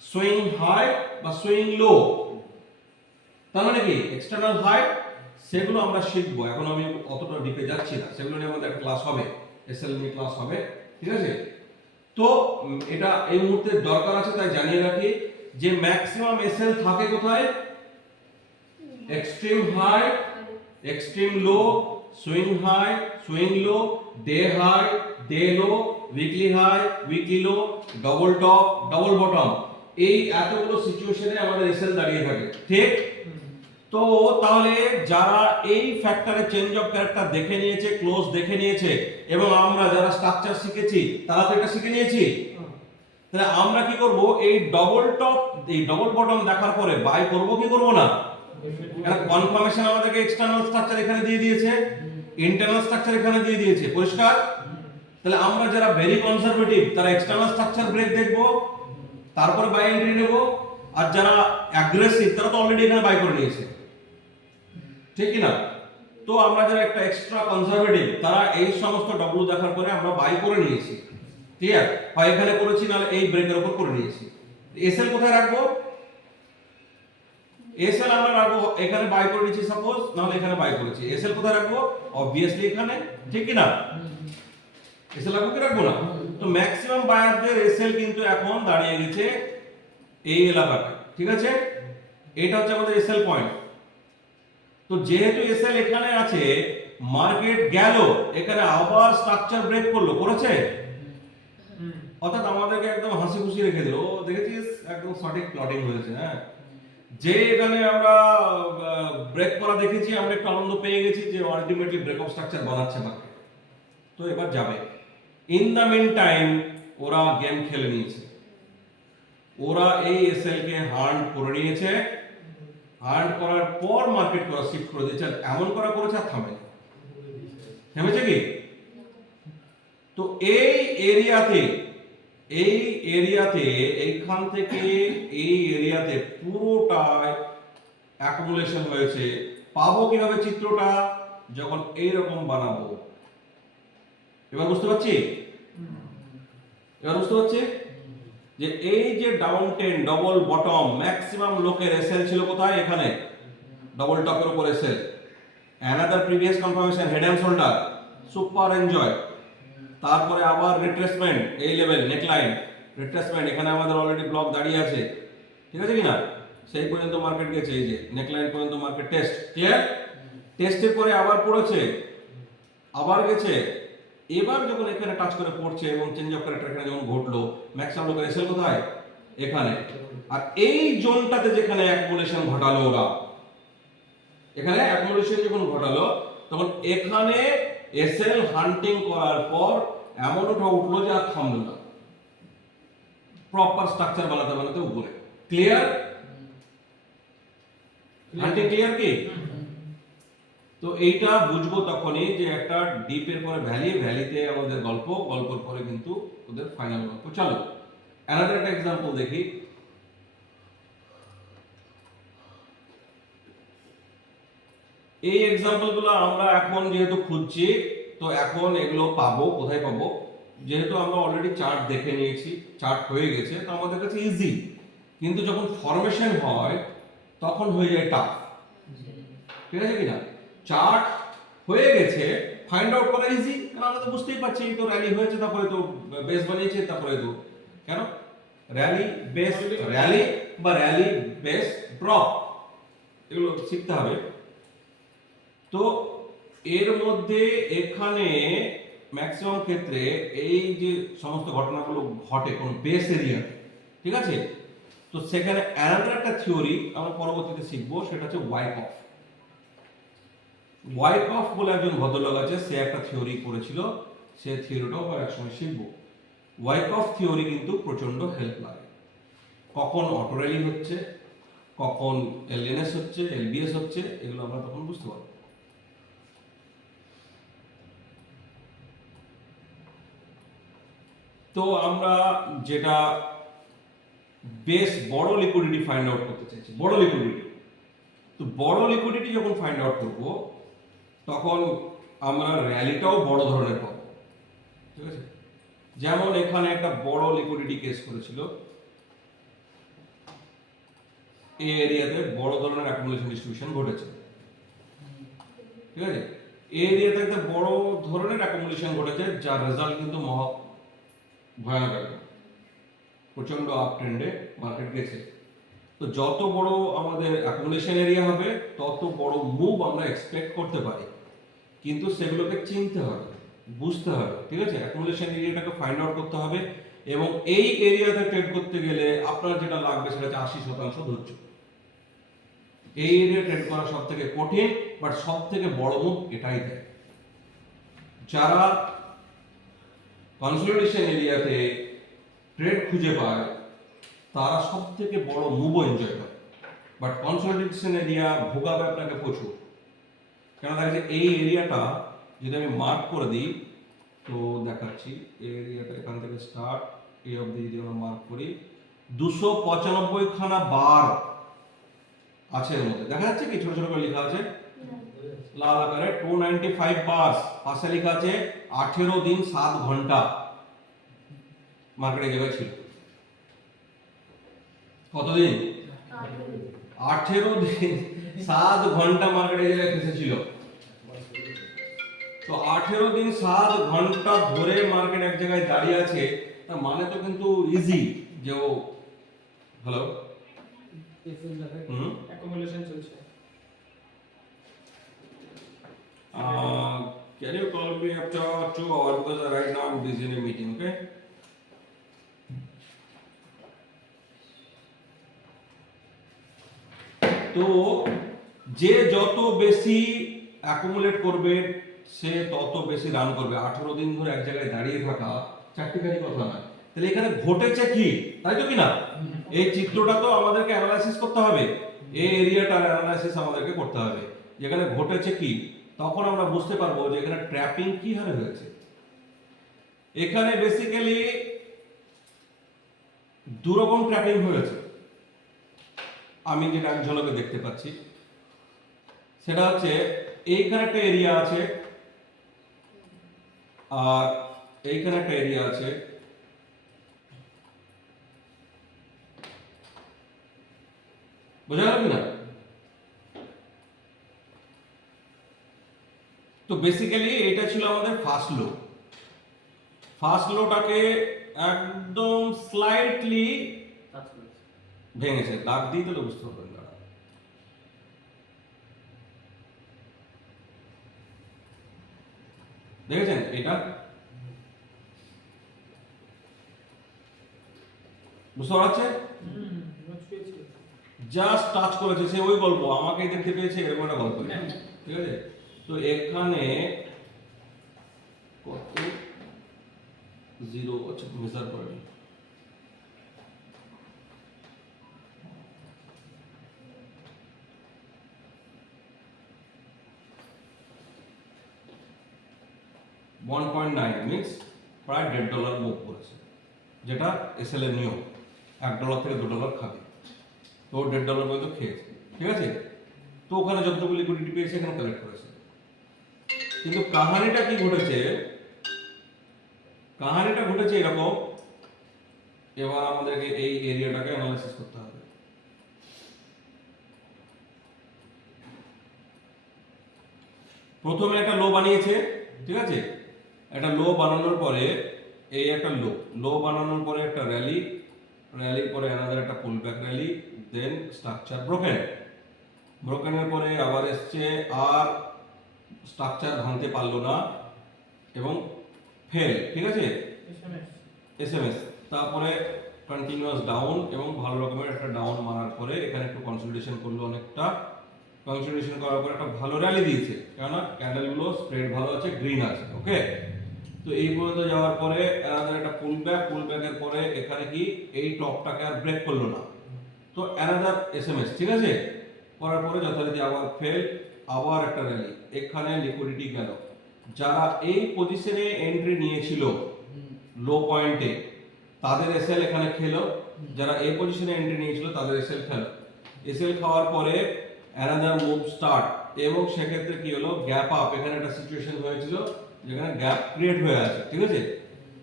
সুইং হাই বা সুইং লো। তার মানে কি এক্সটার্নাল হাই, সেগুলো আমরা শিখবো, এখন আমি অতটা ডিপে যাচ্ছি না, সেগুলো নিয়ে আমাদের একটা ক্লাস হবে, এসএল নিয়ে ক্লাস হবে, ঠিক আছে? তো এটা এই মুহূর্তে দরকার আছে, তাই জানিয়ে রাখি যে ম্যাক্সিমাম এসএল থাকে কোথায়? Extreme high, extreme low, swing high, swing low, day high, day low, weekly high, weekly low, double top, double bottom, এই এতগুলো সিচুয়েশনে আমাদের এসএল দাঁড়িয়ে থাকে, ঠিক? তো তাহলে যারা এই ফ্যাক্টরে চেঞ্জ অফ ক্যারেক্টার দেখে নিয়েছে, ক্লোজ দেখে নিয়েছে, এবং আমরা যারা স্ট্রাকচার শিখেছি তারা তো এটা শিখে নিয়েছি, তাহলে আমরা কি করব? এই ডবল টপ, এই ডবল বটম দেখার পরে বাই করব কি করব না? কারণ কনফার্মেশন আমাদেরকে এক্সটার্নাল স্ট্রাকচার এখানে দিয়ে দিয়েছে, ইন্টারনাল স্ট্রাকচার এখানে দিয়ে দিয়েছে, পরিষ্কার? তাহলে আমরা যারা ভেরি কনজারভেটিভ তারা এক্সটার্নাল স্ট্রাকচার ব্রেক দেখব, তারপরে বাই এন্ট্রি নেব, আর যারা অ্যাগ্রেসিভ তারা তো অলরেডি এখানে বাই করে নিয়েছে, ঠিক কি না? তো আমরা যারা একটা এক্সট্রা কনজারভেটিভ তারা এই সমস্ত ডব্লিউ দেখার পরে আমরা বাই করে নিয়েছি, ক্লিয়ার? হয় এখানে করেছি, নাহলে এই ব্রেকের উপর করে নিয়েছি। এসএল কোথায় রাখবো? এসএল আমরা রাখবো এখানে, বাই করে নিয়েছি সাপোজ, নাহলে এখানে বাই করেছি, এসএল কোথায় রাখবো? অবভিয়াসলি এখানে, ঠিক কি না? এসএল রাখবো কি রাখবো না? তো ম্যাক্সিমাম বায়ারদের এসএল কিন্তু এখন দাঁড়িয়ে গেছে এই এলাকাতে, ঠিক আছে? এটা হচ্ছে আমাদের এসএল পয়েন্ট। তো যেহেতু এসএল এখানে আছে, মার্কেট গেল এখানে আবার স্ট্রাকচার ব্রেক করলো, করেছে? অর্থাৎ আমাদেরকে একদম হাসি খুশি রেখে দিল, দেখেছিস একদম সঠিক প্লটিং হয়েছে। হ্যাঁ, যে এখানে আমরা ব্রেক করা দেখেছি, আমরা একটু আনন্দ পেয়ে গেছি যে আলটিমেটলি ব্রেক অফ স্ট্রাকচার বানাচ্ছে মার্কেট, তো এবার যাবে। ইন দ্য মিন টাইম ওরা গেম খেলে নিয়েছে, ওরা এই এসএল কে হার্ড করে নিয়েছে, হার্ড করার পর মার্কেট করা শিফট করে দিয়েছে, এমন করা করেছে আর থেমেছে কি? তো এই এরিয়াতে এইখান থেকে এই এরিয়াতে পুরোটাই অ্যাকুমুলেশন হয়েছে। পাবো কিভাবে চিত্রটা? যখন এইরকম বানাবো, এবার বুঝতে পারছি? যে এই যে down ten, double bottom, maximum লোকের এসএল ছিল কোথায়? এখানে ডবল টপের উপর SL, another previous confirmation, head and shoulder, super enjoy, তারপরে আবার রিট্রেসমেন্ট, এই লেভেল নেকলাইন, রিট্রেসমেন্ট এখানে আমাদের অলরেডি ব্লক দাঁড়িয়ে আছে, ঠিক আছে কিনা, সেই পর্যন্ত মার্কেট গেছে, এই যে নেকলাইন পর্যন্ত মার্কেট টেস্ট ক্লিয়ার। টেস্টের পরে আবার পড়েছে, আবার গেছে, এবার যখন এখানে টাচ করে পড়ছে এবং চেঞ্জ অফ ক্যারেক্টার এখানে যখন ঘটলো, ম্যাক্সিমাম লোকের এসেল কোথায়, এখানে। আর এই জোনটাতে যেখানে অ্যাকুমুলেশন ঘটালো ওরা, এখানে অ্যাকুমুলেশন যখন ঘটালো তখন এখানে এসএল হান্টিং করার পর এমন ওটা উঠলো যে আর থামলো না, প্রপার স্ট্রাকচার বানাতে বানাতে উপরে। ক্লিয়ার? হান্টিং ক্লিয়ার কি? তো এইটা বুঝবো তখনই যে একটা ডিপের পরে ভ্যালি, ভ্যালিতে আমাদের গল্প, গল্পের পরে কিন্তু ওদের ফাইনাল গল্প। চলো অ্যানাদার একটা এক্সাম্পল দেখি। এই এক্সাম্পলগুলো আমরা এখন যেহেতু খুঁজছি, তো এখন এগুলো পাবো কোথায় পাবো, যেহেতু আমরা অলরেডি চার্ট দেখে নিয়েছি, চার্ট হয়ে গেছে, তো আমাদের কাছে ইজি। কিন্তু যখন ফরমেশন হয় তখন হয়ে যায় টাফ, ঠিক আছে কিনা। চার্ট হয়ে গেছে, ফাইন্ড আউট করা ইজি, কারণ আমরা তো বুঝতেই পারছি তো র্যালি হয়েছে, তারপরে তো বেস বানিয়েছে, তারপরে তো কেন র্যালি বেস র্যালি বা র্যালি বেস ড্রপ, এগুলো শিখতে হবে। তো এর মধ্যে এখানে ম্যাক্সিমাম ক্ষেত্রে এই যে সমস্ত ঘটনাগুলো ঘটে কোন বেস এরিয়া, ঠিক আছে। তো সেখানে অ্যানাদার একটা থিওরি আমরা পরবর্তীতে শিখবো, সেটা হচ্ছে ওয়াইকফ। ওয়াইকফ বলে একজন ভদ্রলোক আছে, সে একটা থিওরি করেছিল, সে থিওরিটাও আমরা একসময় শিখবো। ওয়াইকফ থিওরি কিন্তু প্রচন্ড হেল্প লাগে, কখন অটো র্যালি হচ্ছে, কখন এলএনএস হচ্ছে, এলবিএস হচ্ছে, এগুলো আমরা তখন বুঝতে পারবো। তো আমরা যেটা বেশ বড় লিকুইডিটি ফাইন্ড আউট করতে চাইছি, বড় লিকুইডিটি। তো বড় লিকুইডিটি যখন ফাইন্ড আউট করব তখন আমরা র্যালিটাও বড় ধরনের পাবো, ঠিক আছে। যেমন এখানে একটা বড় লিকুইডিটি কেস করেছিল, এই এরিয়াতে বড় ধরনের অ্যাকুমুলেশন ডিস্ট্রিবিউশন ঘটেছে, ঠিক আছে। এই এরিয়াতে একটা বড় ধরনের অ্যাকুমুলেশন ঘটেছে, যার রেজাল্ট কিন্তু মহা ভয়ানক, প্রচন্ড আপ ট্রেন্ডে মার্কেট গেছে। তো যত বড় আমাদের অ্যাকুমুলেশন এরিয়া হবে তত বড় মুভ আমরা এক্সপেক্ট করতে পারি, কিন্তু সেগুলোকে চিনতে হবে, বুঝতে হবে, ঠিক আছে। অ্যাকুমুলেশন এরিয়াটাকে ফাইন্ড আউট করতে হবে, এবং এই এরিয়াতে ট্রেড করতে গেলে আপনার যেটা লাগবে সেটা হচ্ছে 80% ধৈর্য। এই এরিয়া ট্রেড করা সব থেকে কঠিন, বাট সব থেকে বড় মুভ এটাই দেয়। যারা কনসলিডেশন এরিয়াতে ট্রেড খুঁজে পায় তারা সব থেকে বড় মুভও এনজয় করে, বাট কনসলিডেশন এরিয়া ভোগাবে আপনাকে প্রচুর। কেন দেখা যায় এই এরিয়াটা যদি আমি মার্ক করে দিই, তো দেখাচ্ছি এই এরিয়াটা এখান থেকে স্টার্ট এই অবধি যদি আমরা মার্ক করি, 295 খানা বার আছে এর মধ্যে, দেখা যাচ্ছে কি ছোট ছোট করে লেখা আছে লাল আকারে 295 বার্স, পাশে লেখা আছে 18 দিন 7 ঘন্টা মার্কেটে জায়গায় ছিল। কতদিন? 18 দিন 7 ঘন্টা মার্কেটে জায়গায় ফেসেছিল। তো 18 দিন 7 ঘন্টা ধরে মার্কেট এক জায়গায় দাঁড়িয়ে আছে, তার মানে তো কিন্তু ইজি যে ও হ্যালো অ্যাকুমুলেশন চলছে। Can you call me after 2 hours because right now I'm busy in a meeting, okay? তো যে যত বেশি অ্যাকুমুলেট করবে সে তত বেশি রান করবে। 18 দিন ধরে এক জায়গায় দাঁড়িয়ে থাকা চারটিখানি কথা নয়। তাহলে এখানে ঘটেছে কি, তাই তো কিনা? এই চিত্রটা তো আমাদেরকে অ্যানালাইসিস করতে হবে, এই এরিয়াটার অ্যানালাইসিস আমাদেরকে করতে হবে, যেখানে ঘটেছে কি, তখন আমরা বুঝতে পারবো যে এখানে ট্র্যাপিং কি হারে হয়েছে। এখানে বেসিক্যালি দু রকম ট্র্যাপিং হয়েছে, আমি যেটা এক ঝলকে দেখতে পাচ্ছি সেটা হচ্ছে এইখানে একটা এরিয়া আছে আর এইখানে একটা এরিয়া আছে, বোঝা গেল কিনা? তো বেসিক্যালি এটা ছিল আমাদের ফার্স্ট লো। ফার্স্ট লোটাকে একদম স্লাইটলি কাজ করেছে। ভেঙেছে, দাগ দিয়ে তাহলে বুঝতে পারবেন না। দেখেছেন এটা বুঝতে পারছে, জাস্ট টাচ করেছে, সে ওই গল্প আমাকেই দেখতে পেয়েছে এরকম একটা গল্প, ঠিক আছে। তো এখানে কত জিরো আচ্ছা মেজার করে নিই। $1.9 মিনস প্রায় $1.5 মুভ করেছে, যেটা এসএল এর নিয়ম, $1 থেকে $2 খাবে, তো $1.5 পর্যন্ত খেয়েছে, ঠিক আছে। তো ওখানে যতটুকু লিকুইডিটি পেয়েছে এখানে কালেক্ট করেছে। কিন্তু কাহিনীটা কি ঘটেছে, কাহিনীটা ঘটেছে এরকম। এবার আমাদেরকে এই এরিয়াটাকে অ্যানালাইসিস করতে হবে। প্রথমে একটা লো বানিয়েছে, ঠিক আছে, একটা লো বানানোর পরে এই একটা লো বানানোর পরে একটা র্যালির পরে অ্যানাদার একটা পুল ব্যাক র্যালি, দেন স্ট্রাকচার ব্রোকেনের পরে আবার এসছে, আর স্ট্রাকচার ভাঙতে পারলো না এবং ফেল, ঠিক আছে, এসএমএস। তারপরে কন্টিনিউয়াস ডাউন এবং ভালো রকমের একটা ডাউন মারার পরে এখানে একটু কনসলিডেশন করলো, অনেকটা কনসলিডেশন করার পরে একটা ভালো র্যালি দিয়েছে, কেননা ক্যান্ডেলগুলো স্প্রেড ভালো আছে, গ্রিন আছে, ওকে। তো এই পর্যন্ত যাওয়ার পরে অ্যানাদার একটা পুল ব্যাকের পরে এখানে কি এই টপটাকে আর ব্রেক করলো না, তো অ্যানাদার এসএমএস, ঠিক আছে, করার পরে যথারীতি আবার ফেল, আবার একটা র্যালি, এখানে লিকুইডিটি গেল। যারা এই পজিশনে এন্ট্রি নিয়েছিল লো পয়েন্টে তাদের এসএল এখানে খেলো, যারা এই পজিশনে এন্ট্রি নিয়েছিল তাদের এসএল খেলো। এসএল খাওয়ার পরে অ্যানাদার মুভ স্টার্ট, এবং সেক্ষেত্রে কি হলো, গ্যাপ আপ, এখানে একটা সিচুয়েশন হয়েছিল যেখানে গ্যাপ ক্রিয়েট হয়ে আছে, ঠিক আছে।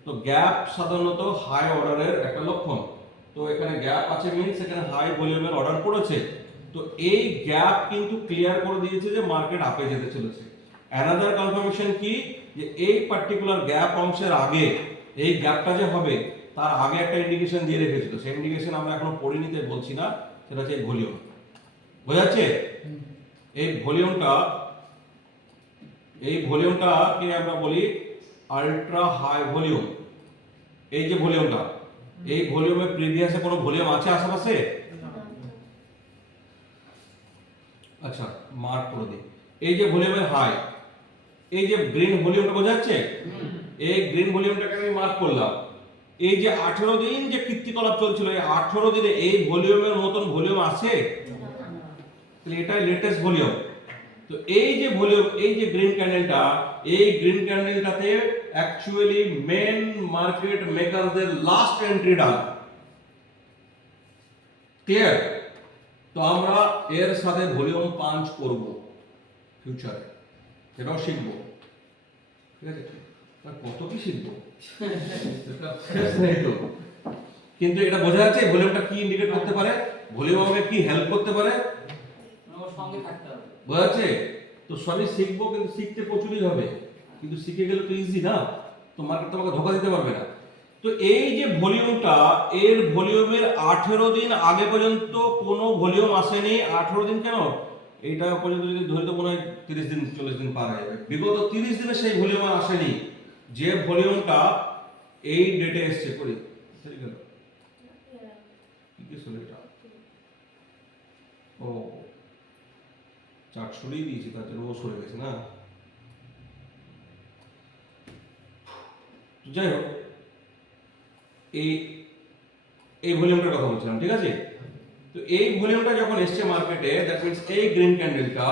তো গ্যাপ সাধারণত হাই অর্ডারের একটা লক্ষণ, তো এখানে গ্যাপ আছে মিন্স এখানে হাই ভলিউমের অর্ডার পড়েছে, তো এই গ্যাপ কিন্তু ক্লিয়ার করে দিয়েছে যে মার্কেট আপে যেতে চলেছে। অ্যানাদার কনফার্মেশন কি, যে এই পার্টিকুলার গ্যাপ অংশের আগে এই গ্যাপটা যে হবে তার আগে একটা ইন্ডিকেশন দিয়ে রেখেছিল, সেই ইন্ডিকেশন আমরা এখনো পড়িনি তাই বলছি না, সেটা হচ্ছে ভলিউম, বোঝা যাচ্ছে। এই ভলিউমটাকে আমরা বলি আলট্রা হাই ভলিউম। এই যে ভলিউমটা, এই ভলিউমে প্রিভিয়াসে কোনো ভলিউম আছে আশেপাশে? আচ্ছা মার্ক করে দিই, এই যে ভলিউমের হাই, এই যে গ্রিন ভলিউমটা বোঝা যাচ্ছে, এই গ্রিন ভলিউমটাকে আমি মার্ক করলাম। এই যে 18 দিন যে কীর্তিকলাপ চলছিল, এই 18 দিনে এই ভলিউমের মতন ভলিউম আছে? তাহলে এটাই লেটেস্ট ভলিউম। তো এই যে ভলিউম, এই যে গ্রিন ক্যান্ডেলটা, এই গ্রিন ক্যান্ডেলটাতে অ্যাকচুয়ালি মেন মার্কেট মেকারদের লাস্ট এন্ট্রি ডান, ক্লিয়ার। তো আমরা এর সাথে ভলিউম পাঞ্চ করব ফিউচারে, সেটাও শিখবো, ঠিক আছে। কত কি শিখবো কিন্তু এটা বোঝা যাচ্ছে ভলিউমটা কি ইন্ডিকেট করতে পারে, ভলিউম আমাকে কি হেল্প করতে পারে, ওর সঙ্গে থাকতে হবে, বোঝা যাচ্ছে। তো সবই শিখবো, কিন্তু শিখতে প্রচুরই হবে, কিন্তু শিখে গেলে তো ইজি না, তো মার্কেট তোমাকে ধোকা দিতে পারবে না। তো এই যে ভলিউমটা, এর ভলিউমের 18 দিন আগে পর্যন্ত কোনো ভলিউম আসেনি। 18 দিন কেন, এইটা পর্যন্ত যদি ধরে তো মনে হয় 30 দিন 40 দিন পার হয়ে যাবে, বিগত 30 দিনে সেই ভলিউম আসেনি, যে ভলিউমটা এই ডেটে এসছে। করি ঠিক গেল কি কি এটা, ও চার্ট সরিয়ে দিয়েছি, তার জন্য ও সরে গেছে না। যাই হোক, এই ভলিউমটার কথা বলছিলাম, ঠিক আছে। তো এই ভলিউমটা যখন এসছে মার্কেটে, দ্যাট মিন্স এই গ্রিন ক্যান্ডেলটা,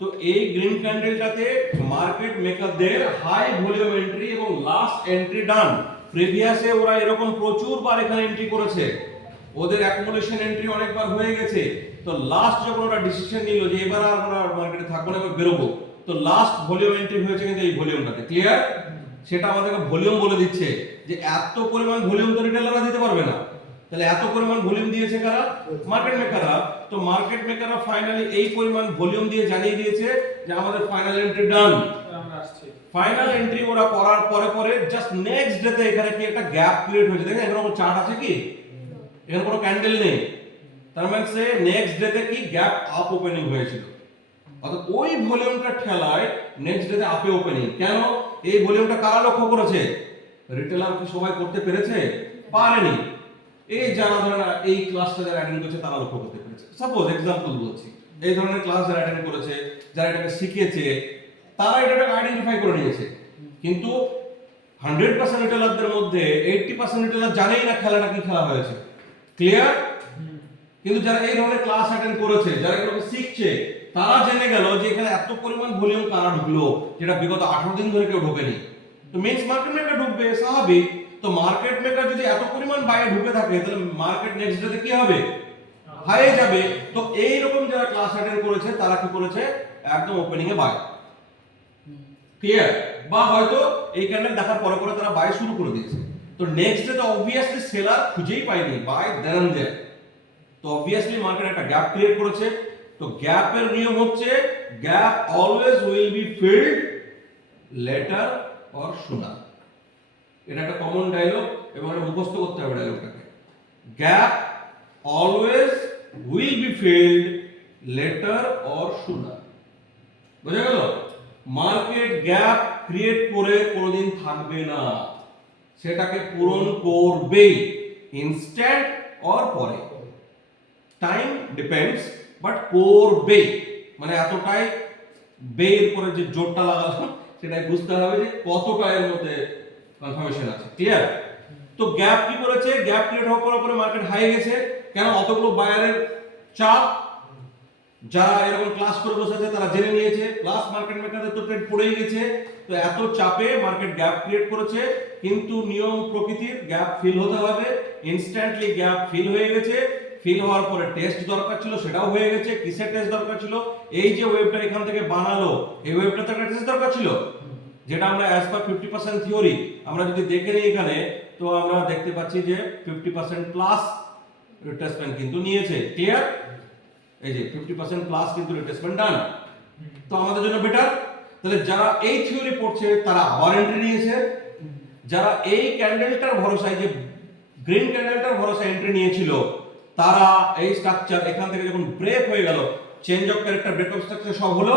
তো এই গ্রিন ক্যান্ডেলটাতে মার্কেট মেকারদের হাই ভলিউম এন্ট্রি এবং লাস্ট এন্ট্রি ডান। প্রিভিয়াসে ওরা এরকম প্রচুর বার এখানে এন্ট্রি করেছে, ওদের অ্যাকুমুলেশন এন্ট্রি অনেকবার হয়ে গেছে। তো লাস্ট যখন ওরা ডিসিশন নিল যে এবার আর আমরা মার্কেটে থাকবো না, এবার বেরোবো, তো লাস্ট ভলিউম এন্ট্রি হয়েছে কিন্তু এই ভলিউমটাতে, ক্লিয়ার। সেটা আমাদেরকে ভলিউম বলে দিচ্ছে যে এত পরিমাণ ভলিউম তো রিটেলাররা দিতে পারবে না, তাহলে এত পরিমাণ ভলিউম দিয়েছে কারা, মার্কেট মেকাররা। তো মার্কেট মেকাররা ফাইনালি এই পরিমাণ ভলিউম দিয়ে জানিয়ে দিয়েছে যে আমাদের ফাইনাল এন্ট্রি ডান, ফাইনাল এন্ট্রি ওরা করার পরে পরে জাস্ট নেক্সট ডেতে এখানে কি একটা গ্যাপ ক্রিয়েট হয়েছে, দেখেন এখানে কোনো চার্ট আছে কি, এখানে কোনো ক্যান্ডেল নেই, তার মানে সে নেক্সট ডেতে কি গ্যাপ আপ ওপেনিং হয়েছিল, অর্থাৎ ওই ভলিউমটা ঠেলায় নেক্সট ডেতে আপে ওপেনিং। কেন এই ভলিউমটা কারা লক্ষ্য করেছে? রিটেলার কি সবাই করতে পেরেছে? পারেনি। এই যারা ধরেন এই ক্লাসটা যারা অ্যাটেন্ড করেছে তারা লক্ষ্য করতে পেরেছে। সাপোজ এক্সাম্পল বলছি, এই ধরনের ক্লাস যারা অ্যাটেন্ড করেছে, যারা এটাকে শিখেছে, তারা এটাকে আইডেন্টিফাই করে নিয়েছে। কিন্তু 100% রিটেলারদের মধ্যে 80% রিটেলার জানেই না খেলাটা কি খেলা হয়েছে। ক্লিয়ার? কিন্তু যারা এই ধরনের ক্লাস অ্যাটেন্ড করেছে, যারা এগুলোকে শিখছে, তারা জেনে গেল যে এখানে এত পরিমাণ ভলিউম কারা ঢুকলো, যেটা বিগত 18 দিন ধরে কেউ ঢোকেনি। তো মিন্স মার্কেট মেকার ঢুকবে, স্বাভাবিক। তো মার্কেট মেকার যদি এত পরিমাণ বাইরে ঢুকে থাকে, তাহলে মার্কেট নেক্সট ডেতে কি হবে? হাইয়ে যাবে। তো এই রকম যারা ক্লাস অ্যাটেন্ড করেছে তারা কি করেছে? একদম ওপেনিং এ বাই। ক্লিয়ার? বা হয়তো এই ক্যান্ডেল দেখার পরে পরে তারা বাই শুরু করে দিয়েছে। তো নেক্সট ডে তো অবভিয়াসলি সেলার খুঁজেই পায়নি, বাই দেন দেয়ার। তো অবভিয়াসলি মার্কেট একটা গ্যাপ ক্রিয়েট করেছে। তো গ্যাপের নিয়ম হচ্ছে gap always will be filled later or sooner. এটা একটা কমন ডায়লগ এবং এটা মুখস্থ করতে হবে ডায়লগটাকে। Gap always will be filled later or sooner. বুঝা গেল? মার্কেট গ্যাপ ক্রিয়েট করে কোনোদিন থাকবে না, সেটাকে পূরণ করবেই, ইনস্ট্যান্ট অর পরে, টাইম ডিপেন্ডস, বাট করবে। মানে এতটাই বের করে যে জোরটা লাগালাম সেটাই বুঝতে হবে যে কতটা এর মধ্যে কনফার্মেশন আছে। ক্লিয়ার? তো গ্যাপ কি করেছে? গ্যাপ ক্রিয়েট হওয়ার পরে মার্কেট হাই গেছে। কেন? অতগুলো বায়ারের চাপ, যারা এরকম ক্লাস করে বসে আছে তারা জেনে নিয়েছে, প্লাস মার্কেট মেকারদের তো ট্রেড পড়েই গেছে। তো এত চাপে মার্কেট গ্যাপ ক্রিয়েট করেছে, কিন্তু নিয়ম প্রকৃতির গ্যাপ ফিল হতে হবে। ইনস্ট্যান্টলি গ্যাপ ফিল হয়ে গেছে। ফিল হওয়ার পরে টেস্ট দরকার ছিল, সেটাও হয়ে গেছে। কিসের টেস্ট দরকার ছিল? এই যে ওয়েবটা এখান থেকে বানালো, এই ওয়েবটাতে একটা টেস্ট দরকার ছিল, যেটা আমরা অ্যাজ পার 50% থিওরি আমরা যদি দেখে নিই এখানে, তো আমরা দেখতে পাচ্ছি যে 50% প্লাস রিট্রেসমেন্ট কিন্তু নিয়েছে। ক্লিয়ার? এই যে 50% প্লাস কিন্তু রিট্রেসমেন্ট ডান। তো আমাদের জন্য বেটার। তাহলে যারা এই থিওরি পড়ছে তারা আবার এন্ট্রি নিয়েছে, যারা এই ক্যান্ডেলটার ভরসায়, যে গ্রিন ক্যান্ডেলটার ভরসায় এন্ট্রি নিয়েছিল, তারা এই স্ট্রাকচার এখান থেকে যখন ব্রেক হয়ে গেল, change of character, break of structure সব হলো,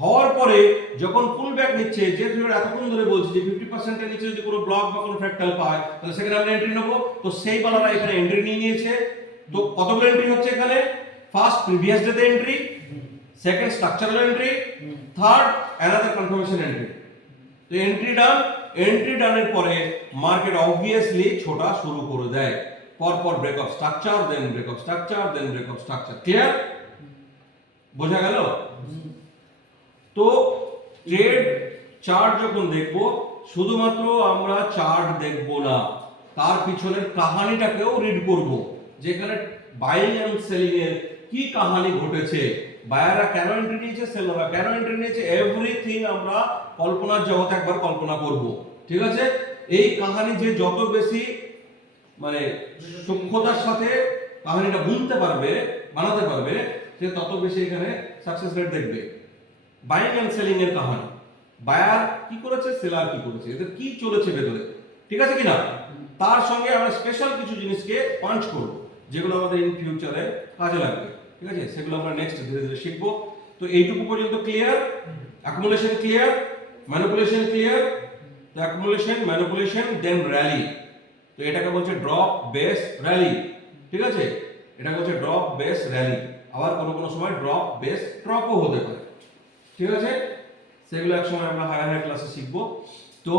হওয়ার পরে যখন পুল ব্যাক নিচ্ছে, যে থিওরি এতক্ষণ ধরে বলছি যে 50% এর নিচে যদি কোনো ব্লক বা কোনো ফ্র্যাকটাল পায় তাহলে সেখানে আমরা এন্ট্রি নেব। তো সেই বালারা এখানে এন্ট্রি নিয়ে নিয়েছে। তো কতগুলো এন্ট্রি হচ্ছে এখানে? ফার্স্ট প্রিভিয়াস ডেতে entry, second structural entry, third another confirmation entry. তো এন্ট্রি ডান। এন্ট্রি ডানের পরে মার্কেট অবভিয়াসলি ছোটা শুরু করে দেয়, পরপর break of structure, then break of structure, then break of structure. Clear? বোঝা গেল? তো ট্রেড চার্ট যখন দেখব, শুধুমাত্র আমরা চার্ট দেখব না, তার পিছনের কাহিনীটাকেও রিড করব, যেখানে বাইং এন্ড সেলিং এর কি কাহিনী ঘটেছে, বায়াররা কেন এন্ট্রি নিয়েছে, সেলাররা কেন এন্ট্রি নিয়েছে, এভরিথিং আমরা কল্পনার জগতে একবার কল্পনা করব। ঠিক আছে? এই কাহিনী যে যত বেশি মানে সূক্ষ্মতার সাথে কাহিনীটা বুনতে পারবে, বানাতে পারবে, সে তত বেশি এখানে সাকসেস রেট দেখবে। বাইং এন্ড সেলিং এর কাহিনী, বায়ার কি করেছে, সেলার কি করেছে, এদের কি চলেছে ভেতরে, ঠিক আছে কিনা, তার সঙ্গে আমরা স্পেশাল কিছু জিনিসকে পাঞ্চ করব, যেগুলো আমাদের ইন ফিউচারে কাজে লাগবে। ঠিক আছে? সেগুলো আমরা নেক্সট ধীরে ধীরে শিখবো। তো এইটুকু পর্যন্ত clear? Accumulation clear, manipulation clear. তো অ্যাকুমুলেশন, ম্যানিপুলেশন, দেন র্যালি। তো এটাকে বলছে ড্রপ বেস র্যালি। ঠিক আছে? এটা বলছে ড্রপ বেস র্যালি। আবার কোনো সময় ড্রপ বেস ড্রপও হতে পারে। ঠিক আছে? সেগুলো এক সময় আমরা হায়ার ক্লাসে শিখবো। তো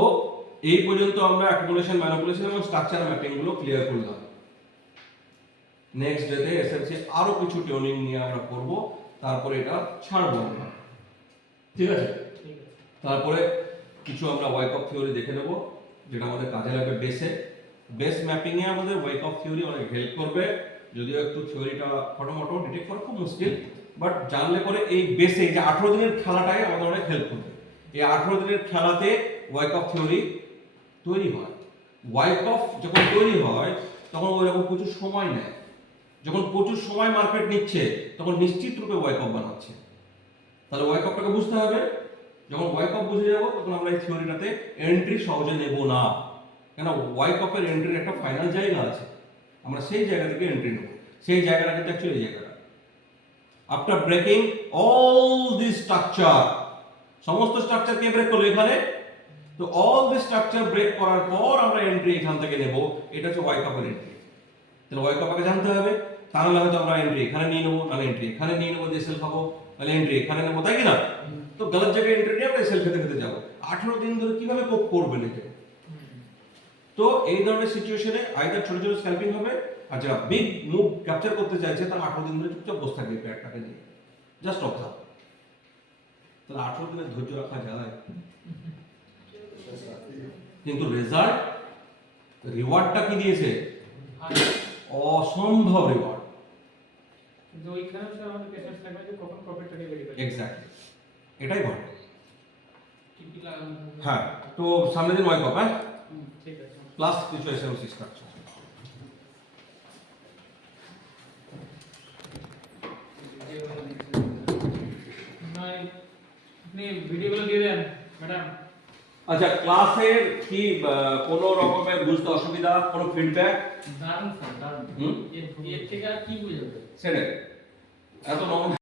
এই পর্যন্ত আমরা অ্যাকুমুলেশন, ম্যানিপুলেশন এবং স্ট্রাকচার ম্যাপিং গুলো ক্লিয়ার করলাম। নেক্সট ডেতে এসএমসি আরো কিছু টিউনিং নিয়ে আমরা করব, তারপরে এটা ছাড়বো আমরা। ঠিক আছে? তারপরে কিছু আমরা ওয়েক অফ থিওরি দেখে নেব, যেটা আমাদের কাজে লাগবে বেসে। বেস ম্যাপিং এ আমাদের ওয়েক অফ থিওরি অনেক হেল্প করবে, যদিও একটু থিওরিটা ফটোমটো ডিটেক্ট করা খুব মুশকিল, বাট জানলে পরে এই বেসে যে 18 দিনের খেলাটাই আমাদের অনেক হেল্প করবে। এই 18 দিনের খেলাতে ওয়েক অফ থিওরি তৈরি হয়। ওয়েক অফ যখন তৈরি হয় তখন ওইরকম প্রচুর সময় নেয়। যখন প্রচুর সময় মার্কেট নিচ্ছে তখন নিশ্চিত রূপে ওয়েক অফ বানাচ্ছে। তাহলে ওয়েক অফটাকে বুঝতে হবে। যখন ওয়াইকপ বুঝে যাব তখন আমরা এই থিওরিটাতে এন্ট্রি সহজে নেব না, কেন ওয়াইকপের এন্ট্রির একটা ফাইনাল জায়গা আছে, আমরা সেই জায়গা থেকে এন্ট্রি নেব। সেই জায়গাটা কিন্তু অ্যাকচুয়ালি এই জায়গাটা। After breaking all this structure, সমস্ত স্ট্রাকচার কে ব্রেক করলো এখানে, তো অল দিস স্ট্রাকচার ব্রেক করার পর আমরা এন্ট্রি এখান থেকে নেব, এটা হচ্ছে ওয়াইকপের এন্ট্রি। তাহলে ওয়াইকপ আগে জানতে হবে, তাহলে হয়তো আমরা এন্ট্রি এখানে নিয়ে নেবো, নাহলে এন্ট্রি এখানে নিয়ে নেবো দিয়ে সেল খাবো, নাহলে এন্ট্রি এখানে নেবো, তাই কি না? তো গলত জায়গায় এন্ট্রি নিয়ে আমরা সেল খেতে খেতে যাবো। 18 দিন ধরে কিভাবে কোপ করবেন এটা? তো এই ধরনের সিচুয়েশনে আইদার ছোট ছোট স্ক্যাল্পিং হবে, আর যারা বিগ মুভ ক্যাপচার করতে চাইছে তারা 18 দিন ধরে চুপচাপ বসে থাকবে প্যাডটাকে নিয়ে, জাস্ট অবজার্ভ। তাহলে 18 দিনের ধৈর্য রাখা যায়, কিন্তু রেজাল্ট রিওয়ার্ডটা কি দিয়েছে? অসম্ভব রিওয়ার্ড। কিন্তু ওইখানে স্যার আমাদের পেশেন্স থাকবে যে কখন প্রফিটটাকে বের করে। এক্স্যাক্টলি, এটাই ঘটে। কি কি লাগানো হবে? হ্যাঁ, তো সামনের দিন ওয়াইকপ, হ্যাঁ, ঠিক আছে। প্লাস কিছু এসএমসি স্ট্রাকচার। নয় আপনি ভিডিওগুলো দিয়ে দেন ম্যাডাম। আচ্ছা, ক্লাসের কি কোনো রকমের বুঝতে অসুবিধা, কোনো ফিডব্যাক? দারুণ স্যার, দারুণ। হুম, এর থেকে আর কি বুঝাবে? সেটাই, এত নরম